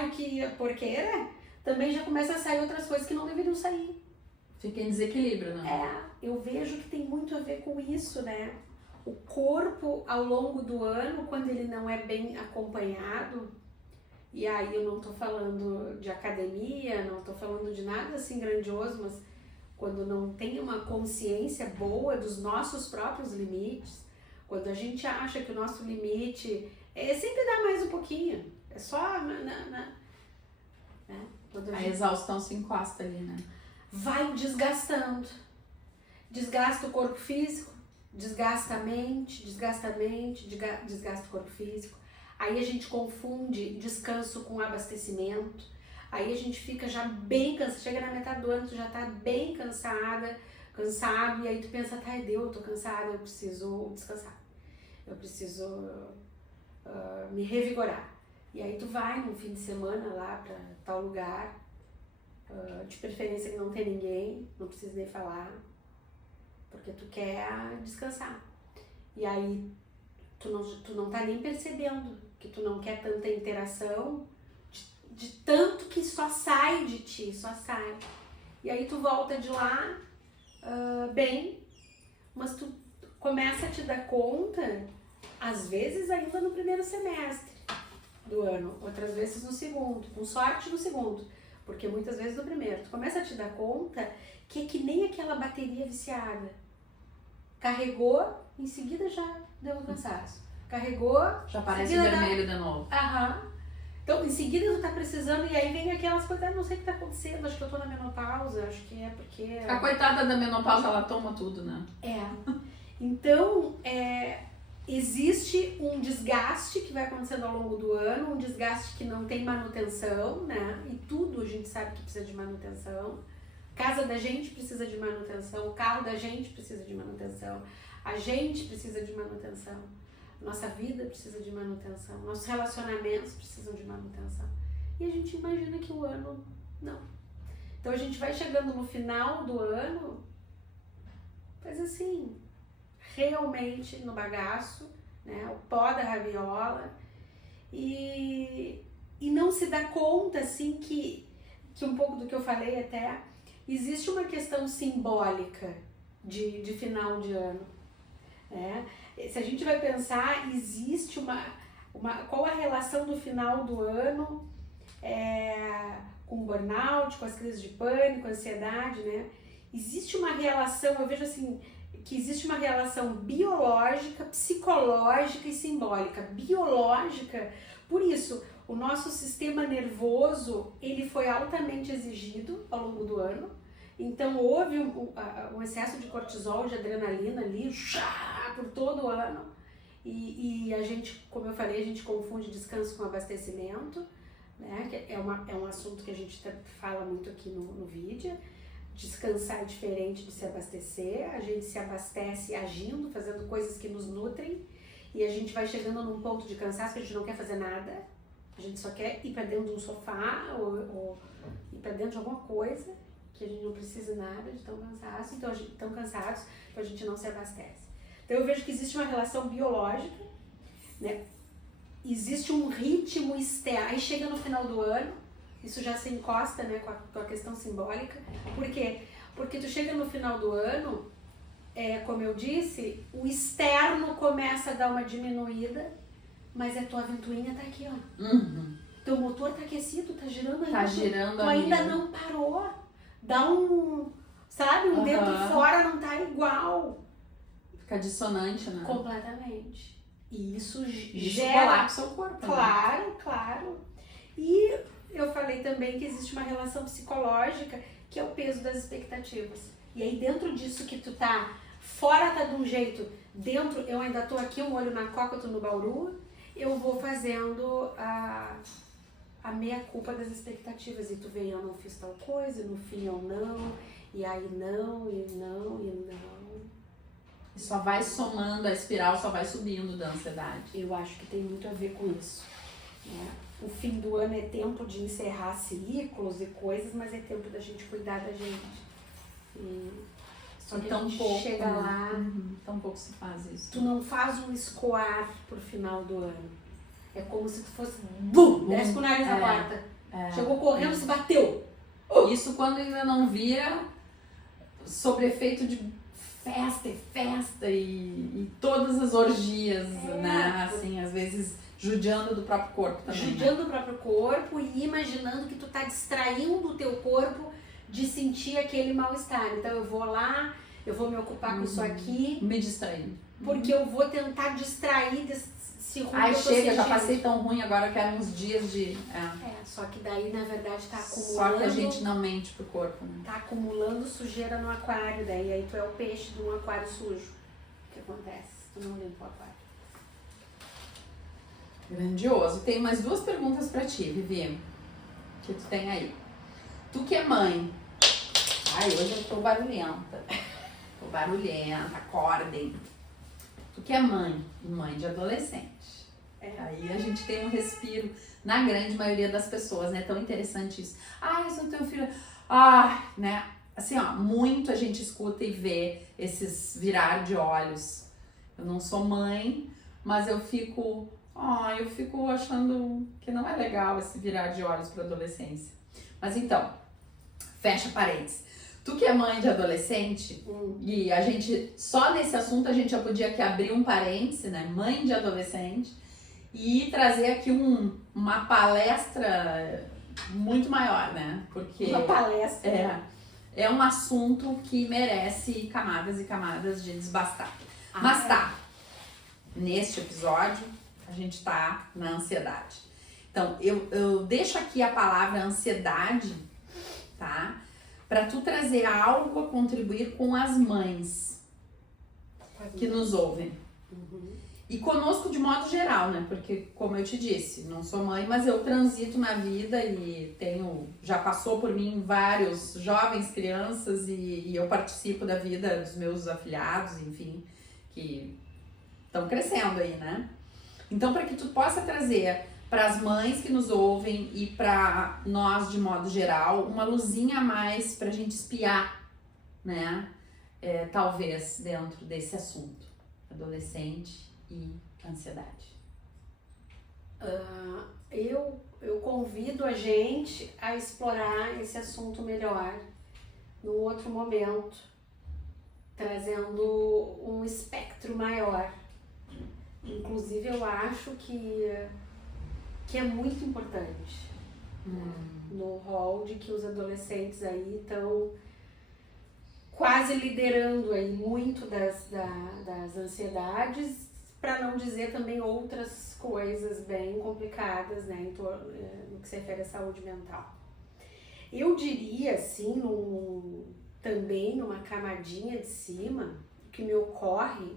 o que é porqueira, também já começa a sair outras coisas que não deveriam sair. Fica em desequilíbrio, né? Eu vejo que tem muito a ver com isso, né? O corpo, ao longo do ano, quando ele não é bem acompanhado, e aí eu não tô falando de academia, não tô falando de nada assim grandioso, mas quando não tem uma consciência boa dos nossos próprios limites, quando a gente acha que o nosso limite é sempre dar mais um pouquinho, é só... né? A exaustão se encosta ali, né? Vai desgastando. Desgasta o corpo físico, desgasta a mente, desgasta o corpo físico. Aí a gente confunde descanso com abastecimento. Aí a gente fica já bem cansado, chega na metade do ano, tu já tá bem cansado, e aí tu pensa, eu tô cansada, eu preciso descansar. Eu preciso me revigorar. E aí tu vai num fim de semana lá pra tal lugar, de preferência que não tem ninguém, não precisa nem falar, porque tu quer descansar. E aí tu não tá nem percebendo que tu não quer tanta interação, de tanto que só sai de ti, só sai. E aí tu volta de lá bem, mas tu começa a te dar conta, às vezes ainda no primeiro semestre do ano, outras vezes no segundo, com sorte no segundo, porque muitas vezes no primeiro. Tu começa a te dar conta que é que nem aquela bateria viciada. Carregou, em seguida já deu um cansaço. Carregou, já aparece vermelho de novo. Então, em seguida tu tá precisando, e aí vem aquelas coisas, não sei o que tá acontecendo, acho que eu tô na menopausa, acho que é porque... A coitada da menopausa, ela toma tudo, né? Então, existe um desgaste que vai acontecendo ao longo do ano, um desgaste que não tem manutenção, né? E tudo a gente sabe que precisa de manutenção. A casa da gente precisa de manutenção, o carro da gente precisa de manutenção, a gente precisa de manutenção. Nossa vida precisa de manutenção, nossos relacionamentos precisam de manutenção. E a gente imagina que o ano não. Então a gente vai chegando no final do ano, mas assim, realmente no bagaço, né? O pó da raviola, e não se dá conta assim que um pouco do que eu falei até, existe uma questão simbólica de final de ano, né? Se a gente vai pensar, existe qual a relação do final do ano com o burnout, com as crises de pânico, ansiedade, né? Existe uma relação, eu vejo assim, que existe uma relação biológica, psicológica e simbólica. Biológica, por isso, o nosso sistema nervoso, ele foi altamente exigido ao longo do ano. Então houve um excesso de cortisol, de adrenalina ali, por todo o ano. E a gente, como eu falei, a gente confunde descanso com abastecimento, né? Que é um assunto que a gente fala muito aqui no vídeo. Descansar é diferente de se abastecer. A gente se abastece agindo, fazendo coisas que nos nutrem. E a gente vai chegando num ponto de cansaço que a gente não quer fazer nada. A gente só quer ir para dentro de um sofá ou ir para dentro de alguma coisa, que a gente não precisa nada de tão cansaço, tão cansados, que a gente não se abastece. Então eu vejo que existe uma relação biológica, né? Existe um ritmo externo, aí chega no final do ano, isso já se encosta, né, com a questão simbólica. Por quê? Porque tu chega no final do ano, como eu disse, o externo começa a dar uma diminuída, mas a tua ventoinha tá aqui, ó. Uhum. Teu motor tá aquecido, tá girando ainda. Tá girando tu ainda ainda. não parou. Dá sabe, um dentro e fora não tá igual. Fica dissonante, né? Completamente. E isso Isso gera... colapsa o corpo, Claro, né? claro. E eu falei também que existe uma relação psicológica, que é o peso das expectativas. E aí dentro disso que tu tá, fora tá de um jeito, dentro eu ainda tô aqui, um olho na coca, eu tô no Bauru, eu vou fazendo a meia-culpa das expectativas. E tu vem, eu não fiz tal coisa, no fim eu não, e aí não, e não, e não. E só vai somando, a espiral só vai subindo da ansiedade. Eu acho que tem muito a ver com isso, né? O fim do ano é tempo de encerrar ciclos e coisas, mas é tempo da gente cuidar da gente. E só que tão a gente pouco, chega né? lá, Tão pouco se faz isso. tu não faz um escoar pro final do ano. É como se tu fosse, bum, desce com o nariz na porta. Chegou correndo, se bateu. Isso quando ainda não vira sobre efeito de festa e todas as orgias, né? Assim, às vezes judiando do próprio corpo também. Judiando o próprio corpo e imaginando que tu tá distraindo o teu corpo de sentir aquele mal-estar. Então eu vou lá, eu vou me ocupar com isso aqui. Me distraindo. Porque eu vou tentar distrair desse ruim Ai, que eu tô chega, já sentindo. passei tão ruim, agora eu quero uns dias de... Só que daí, na verdade, tá acumulando... Só que a gente não mente pro corpo, né? Tá acumulando sujeira no aquário, daí aí tu é o peixe de um aquário sujo. O que acontece? Tu não limpa o aquário. Grandioso. Tem mais duas perguntas pra ti, Vivi, que tu tem aí. Tu que é mãe. Ai, hoje eu tô barulhenta. Tô barulhenta, acordem. Tu que é mãe e mãe de adolescente. Aí a gente tem um respiro na grande maioria das pessoas, né? Tão interessante isso. Eu sou teu filho. Né? Assim, ó, muito a gente escuta e vê esses virar de olhos. Eu não sou mãe, mas eu fico achando que não é legal esse virar de olhos para adolescência. Mas então, fecha parênteses. Tu que é mãe de adolescente, e a gente, só nesse assunto a gente já podia aqui abrir um parêntese, né? Mãe de adolescente, e trazer aqui uma palestra muito maior, né? Porque uma palestra. É um assunto que merece camadas e camadas de desbastar. Mas tá, neste episódio a gente tá na ansiedade. Então, eu deixo aqui a palavra ansiedade, tá? Pra tu trazer algo a contribuir com as mães que nos ouvem. E conosco de modo geral, né? Porque, como eu te disse, não sou mãe, mas eu transito na vida e já passou por mim vários jovens, crianças, e eu participo da vida dos meus afilhados, enfim, que estão crescendo aí, né? Então, para que tu possa trazer para as mães que nos ouvem e para nós de modo geral, uma luzinha a mais pra gente espiar, né? Talvez dentro desse assunto, adolescente e ansiedade. Eu convido a gente a explorar esse assunto melhor num outro momento, trazendo um espectro maior. Inclusive eu acho que é muito importante no rol de que os adolescentes aí estão quase liderando aí muito das ansiedades, para não dizer também outras coisas bem complicadas, né, no que se refere à saúde mental. Eu diria, assim, também numa camadinha de cima, o que me ocorre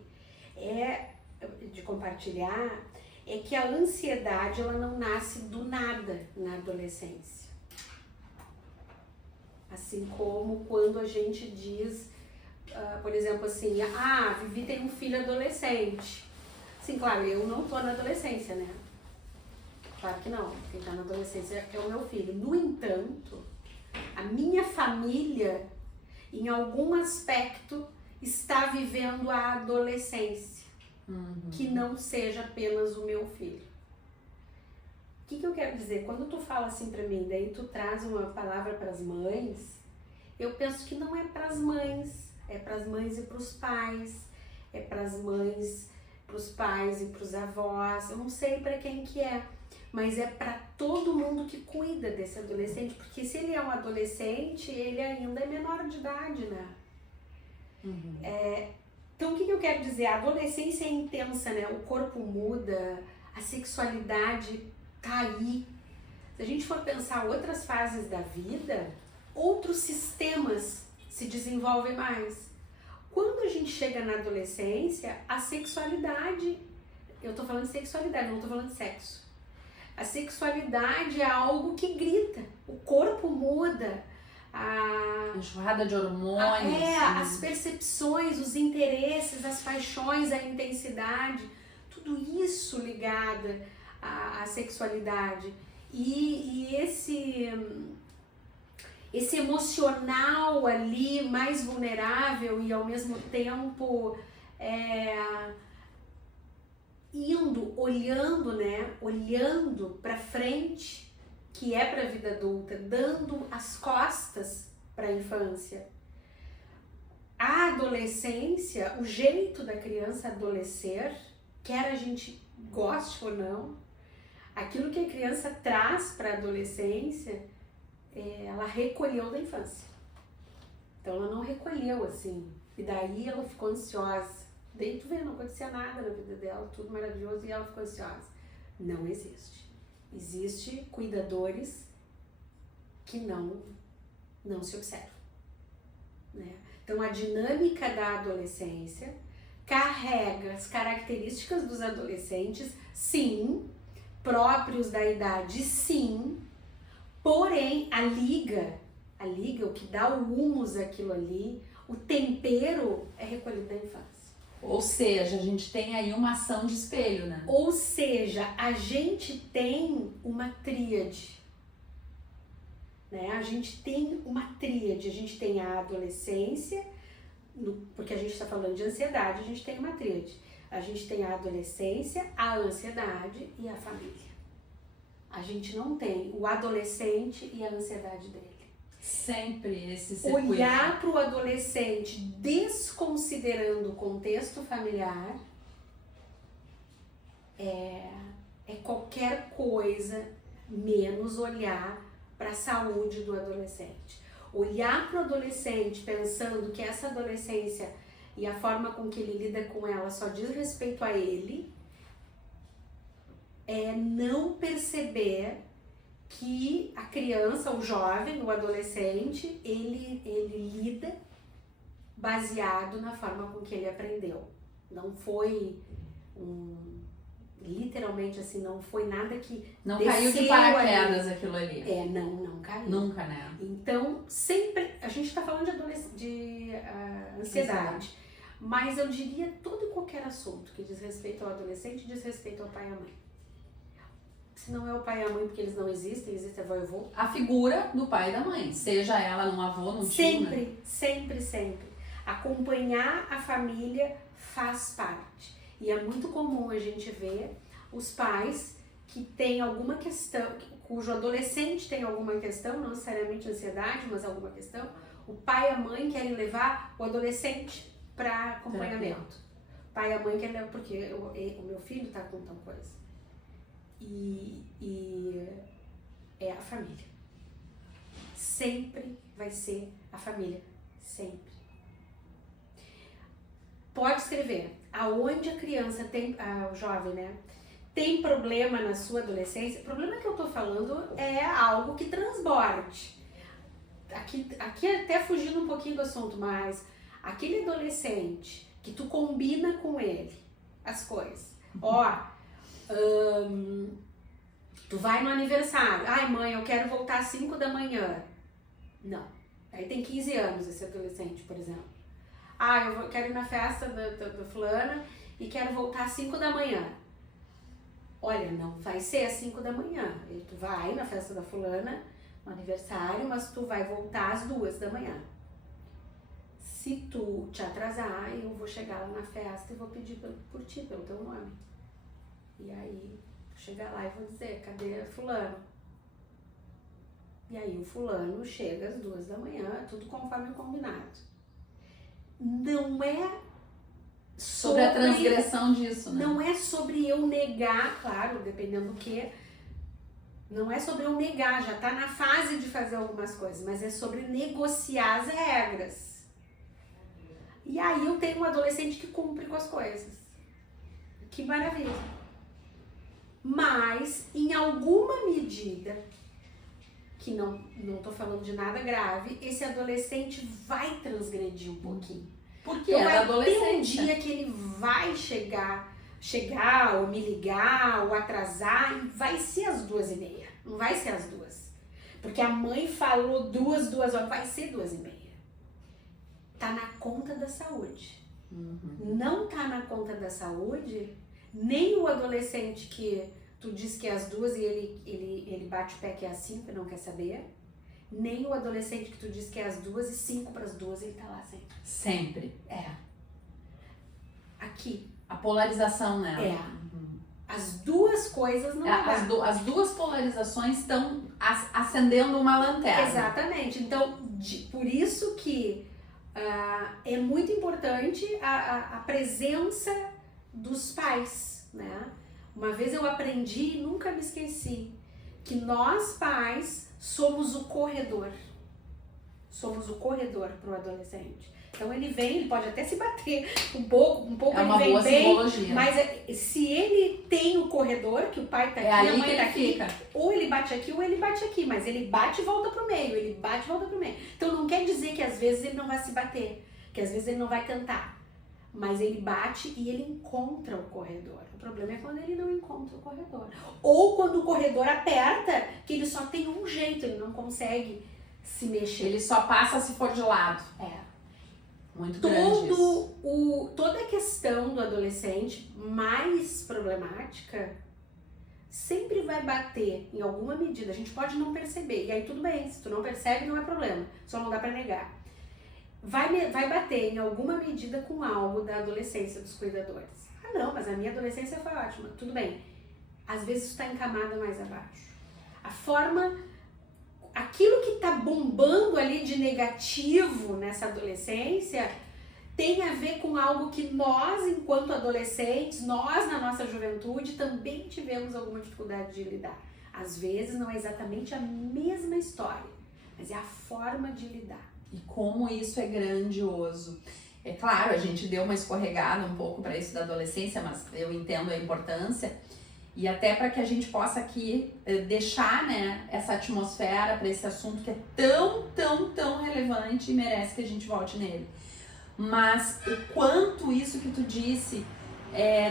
de compartilhar é que a ansiedade, ela não nasce do nada na adolescência. Assim como quando a gente diz, por exemplo, assim, Vivi tem um filho adolescente. Sim, claro, eu não tô na adolescência, né? Claro que não, quem tá na adolescência é o meu filho. No entanto, a minha família, em algum aspecto, está vivendo a adolescência, que não seja apenas o meu filho. O que eu quero dizer? Quando tu fala assim pra mim, daí tu traz uma palavra para as mães, eu penso que não é para as mães, é para as mães e para os pais, é para as mães, para os pais e para os avós, eu não sei para quem que é, mas é para todo mundo que cuida desse adolescente, porque se ele é um adolescente, ele ainda é menor de idade, né? Então, o que eu quero dizer? A adolescência é intensa, né? O corpo muda, a sexualidade tá aí. Se a gente for pensar outras fases da vida, outros sistemas se desenvolvem mais. Quando a gente chega na adolescência, a sexualidade, eu tô falando de sexualidade, não tô falando de sexo. A sexualidade é algo que grita, o corpo muda, a enxurrada de hormônios. As percepções, os interesses, as paixões, a intensidade, tudo isso ligado à sexualidade. E esse emocional ali, mais vulnerável e ao mesmo tempo olhando para frente, que é para a vida adulta, dando as costas para a infância. A adolescência, o jeito da criança adolescer, quer a gente goste ou não, aquilo que a criança traz para a adolescência, ela recolheu da infância. Então ela não recolheu assim, e daí ela ficou ansiosa. Daí tu vê, não acontecia nada na vida dela, tudo maravilhoso, e ela ficou ansiosa. Não existe. Existe cuidadores que não se observam, né? Então a dinâmica da adolescência carrega as características dos adolescentes, sim, próprios da idade, sim, porém a liga, o que dá o humus àquilo ali, o tempero é recolhido da infância. Ou seja, a gente tem aí uma ação de espelho, né? Ou seja, a gente tem uma tríade, né? A gente tem uma tríade, a gente tem a adolescência, porque a gente está falando de ansiedade, a gente tem uma tríade. A gente tem a adolescência, a ansiedade e a família. A gente não tem o adolescente e a ansiedade dele. Sempre esse circuito. Olhar para o adolescente desconsiderando o contexto familiar é qualquer coisa menos olhar para a saúde do adolescente. Olhar para o adolescente pensando que essa adolescência e a forma com que ele lida com ela só diz respeito a ele, é não perceber que a criança, o jovem, o adolescente, ele lida baseado na forma com que ele aprendeu. Não foi literalmente assim, não foi nada que não caiu de paraquedas aquilo ali. Não caiu. Nunca, né? Então, sempre, a gente está falando de ansiedade, mas eu diria todo e qualquer assunto que diz respeito ao adolescente, diz respeito ao pai e à mãe. Se não é o pai e a mãe porque eles não existem, existe a avó e avô. A figura do pai e da mãe, seja ela num avô, num tio, né? Sempre. Acompanhar a família faz parte. E é muito comum a gente ver os pais que têm alguma questão, cujo adolescente tem alguma questão, não necessariamente ansiedade, mas alguma questão. O pai e a mãe querem levar o adolescente para acompanhamento. O pai e a mãe querem levar, porque o meu filho está com tal coisa. E é a família. Sempre vai ser a família. Sempre. pode escrever aonde a criança tem, o jovem, né, tem problema na sua adolescência. O problema que eu tô falando é algo que transborde. Aqui até fugindo um pouquinho do assunto, mas aquele adolescente que tu combina com ele as coisas. Tu vai no aniversário. Ai, mãe, eu quero voltar às 5 da manhã. Não. Aí tem 15 anos esse adolescente, por exemplo. Ah, eu quero ir na festa da fulana e quero voltar às 5 da manhã. Olha, não vai ser às 5 da manhã. Tu vai na festa da fulana, no aniversário, mas tu vai voltar às 2 da manhã. Se tu te atrasar, eu vou chegar lá na festa e vou pedir por ti, pelo teu nome. E aí, vou chegar lá e vou dizer, cadê fulano? E aí o fulano chega às 2 da manhã, tudo conforme o combinado. Não é sobre a transgressão disso, né? Não é sobre eu negar, claro, dependendo do que. Não é sobre eu negar, já tá na fase de fazer algumas coisas, mas é sobre negociar as regras. E aí eu tenho um adolescente que cumpre com as coisas. Que maravilha. Mas, em alguma medida, que não tô falando de nada grave, esse adolescente vai transgredir um pouquinho. Porque é da adolescência. Tem um dia que ele vai chegar ou me ligar ou atrasar e vai ser às 2h30, não vai ser às 2. Porque a mãe falou 2 horas, vai ser 2h30. Tá na conta da saúde. Não tá na conta da saúde, nem o adolescente que tu diz que é às 2 e ele bate o pé que é às 5 e não quer saber, nem o adolescente que tu diz que é às 2 e 5 para as 2 ele tá lá sempre. Sempre, Aqui. A polarização, né? As duas coisas não dá. As duas polarizações estão acendendo uma lanterna. Exatamente. Então, por isso que é muito importante a presença dos pais, né? Uma vez eu aprendi e nunca me esqueci que nós pais somos o corredor. Somos o corredor para o adolescente. Então ele vem, ele pode até se bater um pouco é uma ele vem boa bem, simbologia. mas se ele tem o corredor, que o pai tá aqui, a mãe tá aqui, fica. Ou ele bate aqui ou ele bate aqui, mas ele bate e volta pro meio, ele bate e volta pro meio. Então não quer dizer que às vezes ele não vai se bater, que às vezes ele não vai cantar, mas ele bate e ele encontra o corredor. O problema é quando ele não encontra o corredor. Ou quando o corredor aperta, que ele só tem um jeito, ele não consegue se mexer. Ele só passa se for de lado. Muito grande isso. Toda a questão do adolescente mais problemática sempre vai bater em alguma medida. A gente pode não perceber, e aí tudo bem, se tu não percebe não é problema, só não dá pra negar. Vai bater em alguma medida com algo da adolescência dos cuidadores. Ah não, mas a minha adolescência foi ótima, tudo bem. Às vezes isso tá em camada mais abaixo. Aquilo que tá bombando ali de negativo nessa adolescência tem a ver com algo que nós, enquanto adolescentes, nós na nossa juventude também tivemos alguma dificuldade de lidar. Às vezes não é exatamente a mesma história, mas é a forma de lidar. E como isso é grandioso. É claro, a gente deu uma escorregada um pouco para isso da adolescência, mas eu entendo a importância. E até para que a gente possa aqui deixar, né, essa atmosfera para esse assunto que é tão, tão, tão relevante e merece que a gente volte nele. Mas o quanto isso que tu disse,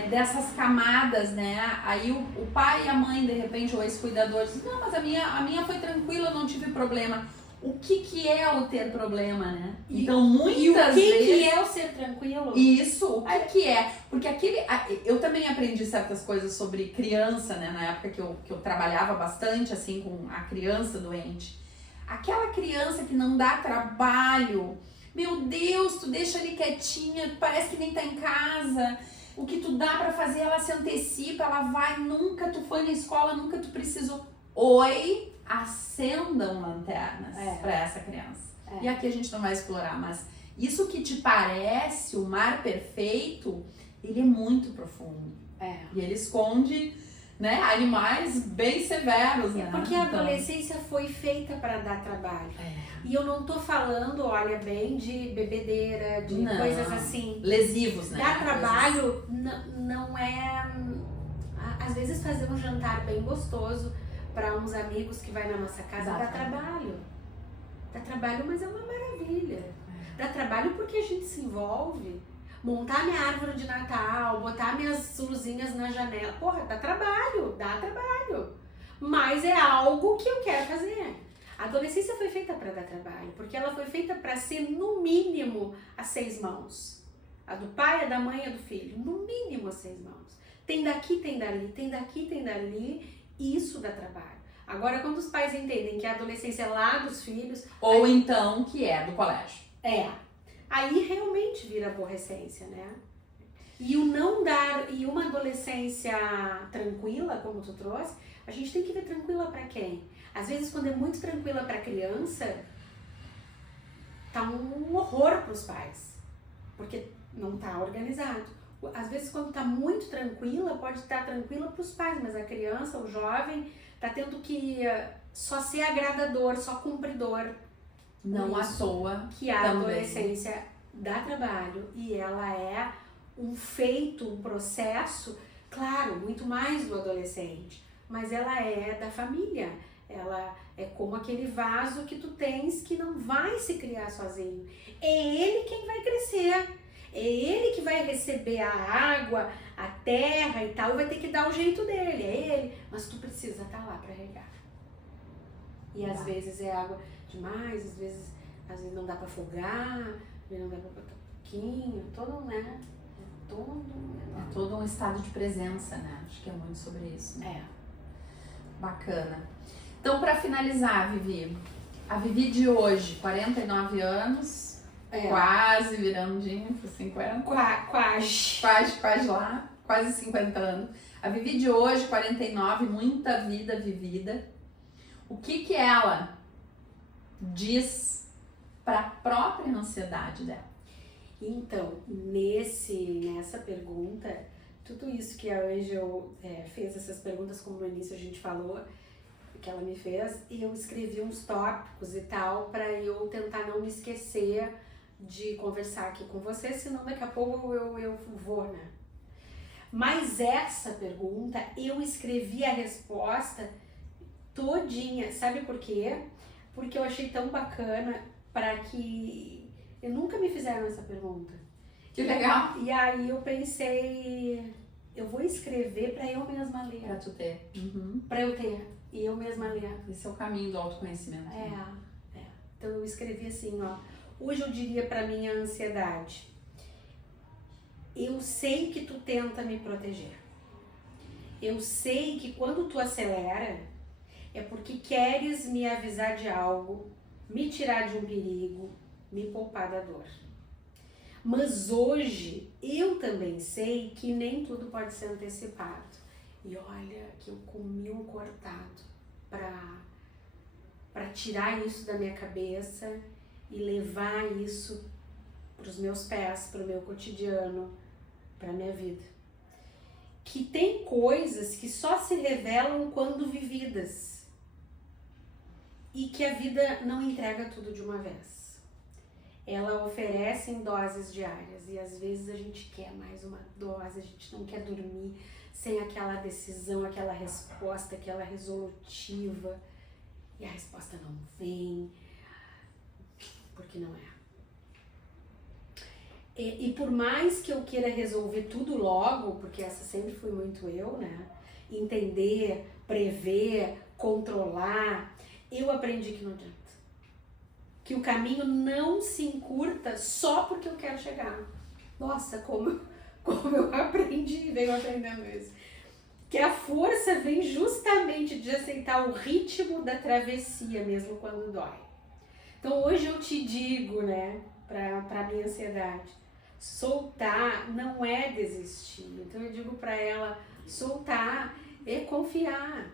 dessas camadas, né? Aí o pai e a mãe, de repente, ou esse cuidador, diz, não, mas a minha foi tranquila, eu não tive problema. O que é o ter problema, né? Então, muitas vezes... E o que é o ser tranquilo? Isso, o que é? Porque eu também aprendi certas coisas sobre criança, né? Na época que eu trabalhava bastante, assim, com a criança doente. Aquela criança que não dá trabalho, meu Deus, tu deixa ali quietinha, parece que nem tá em casa. O que tu dá pra fazer, ela se antecipa, ela vai, nunca tu foi na escola, nunca tu precisou. Oi, acendam lanternas para essa criança. E aqui a gente não vai explorar, mas isso que te parece o mar perfeito, ele é muito profundo. E ele esconde né, animais bem severos, né? Porque a adolescência foi feita para dar trabalho. E eu não tô falando, olha bem, de bebedeira, de coisas assim. Lesivos, né? Dar trabalho não é... Às vezes fazer um jantar bem gostoso para uns amigos que vai na nossa casa dá trabalho. Dá trabalho, mas é uma maravilha. Dá trabalho porque a gente se envolve. Montar minha árvore de Natal, botar minhas luzinhas na janela. Porra, dá trabalho. Mas é algo que eu quero fazer. A adolescência foi feita para dar trabalho, porque ela foi feita para ser, no mínimo, a 6 mãos. A do pai, a da mãe, a do filho. No mínimo, a 6 mãos. Tem daqui, tem dali, tem daqui, tem dali. Isso dá trabalho. Agora, quando os pais entendem que a adolescência é lá dos filhos... Ou aí, então, que é do colégio. Aí realmente vira aborrecência, né? E o não dar... E uma adolescência tranquila, como tu trouxe, a gente tem que ver tranquila pra quem? Às vezes, quando é muito tranquila pra criança, tá um horror pros pais. Porque não tá organizado. Às vezes, quando tá muito tranquila, pode estar tranquila pros pais, mas a criança, o jovem, tá tendo que só ser agradador, só cumpridor. Não à toa. Que a adolescência dá trabalho e ela é um feito, um processo, claro, muito mais do adolescente, mas ela é da família. Ela é como aquele vaso que tu tens que não vai se criar sozinho. É ele quem vai crescer. É ele que vai receber a água, a terra e tal, e vai ter que dar o jeito dele, é ele. Mas tu precisa estar lá para regar. E às vezes é água demais, às vezes não dá para afogar, às vezes não dá para botar um pouquinho, né? É todo um estado de presença, né? Acho que é muito sobre isso. Né? Bacana. Então, para finalizar, Vivi, a Vivi de hoje, 49 anos... Quase virando de 50. Quase lá. Quase 50 anos. A Vivi de hoje, 49, muita vida vivida. O que ela diz para a própria ansiedade dela? Então, nessa pergunta, tudo isso que a Angel fez, essas perguntas, como no início a gente falou, que ela me fez, e eu escrevi uns tópicos e tal, para eu tentar não me esquecer de conversar aqui com você, senão daqui a pouco eu vou, né? Mas essa pergunta, eu escrevi a resposta todinha, sabe por quê? Porque eu achei tão bacana para que... nunca me fizeram essa pergunta. Que legal! E aí eu pensei, eu vou escrever para eu mesma ler. Para tu ter. Para eu ter, e eu mesma ler. Esse é o caminho do autoconhecimento. Então eu escrevi assim, ó. Hoje eu diria para minha ansiedade, eu sei que tu tenta me proteger. Eu sei que quando tu acelera, é porque queres me avisar de algo, me tirar de um perigo, me poupar da dor. Mas hoje eu também sei que nem tudo pode ser antecipado. E olha que eu comi um cortado para tirar isso da minha cabeça e levar isso para os meus pés, para o meu cotidiano, para a minha vida. Que tem coisas que só se revelam quando vividas e que a vida não entrega tudo de uma vez. Ela oferece em doses diárias e às vezes a gente quer mais uma dose, a gente não quer dormir sem aquela decisão, aquela resposta, aquela resolutiva, e a resposta não vem, porque não é. E por mais que eu queira resolver tudo logo, porque essa sempre fui muito eu, né? Entender, prever, controlar, eu aprendi que não adianta. Que o caminho não se encurta só porque eu quero chegar. Nossa, como eu aprendi, venho aprendendo isso. Que a força vem justamente de aceitar o ritmo da travessia, mesmo quando dói. Então hoje eu te digo, né, pra minha ansiedade, soltar não é desistir. Então eu digo pra ela, soltar é confiar.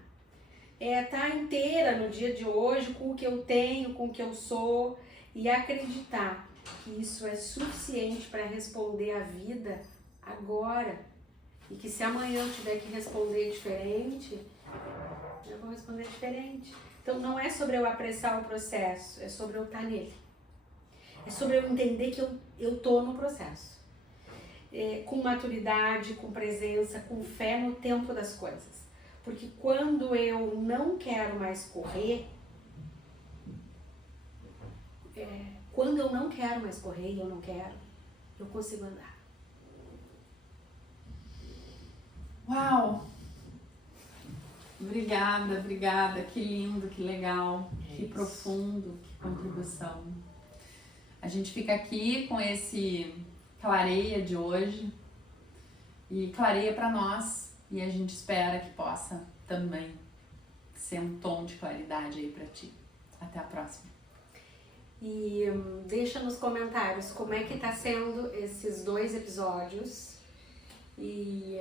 É estar inteira no dia de hoje com o que eu tenho, com o que eu sou e acreditar que isso é suficiente para responder a vida agora. E que se amanhã eu tiver que responder diferente, eu vou responder diferente. Então não é sobre eu apressar o processo, é sobre eu estar nele. É sobre eu entender que eu tô no processo. Com maturidade, com presença, com fé no tempo das coisas. Porque quando eu não quero mais correr, quando eu não quero mais correr e eu não quero, eu consigo andar. Uau! Obrigada, que lindo, que legal, que profundo, que contribuição. A gente fica aqui com esse clareia de hoje e clareia para nós e a gente espera que possa também ser um tom de claridade aí para ti. Até a próxima. E deixa nos comentários como é que tá sendo esses 2 episódios e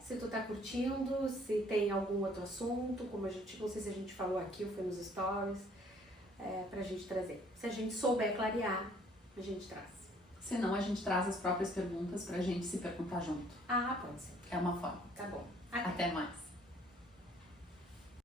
se tu tá curtindo, se tem algum outro assunto, como a gente, não sei se a gente falou aqui ou foi nos stories, pra gente trazer. Se a gente souber clarear, a gente traz. Senão a gente traz as próprias perguntas pra gente se perguntar junto. Ah, pode ser. É uma forma. Tá bom. Até mais.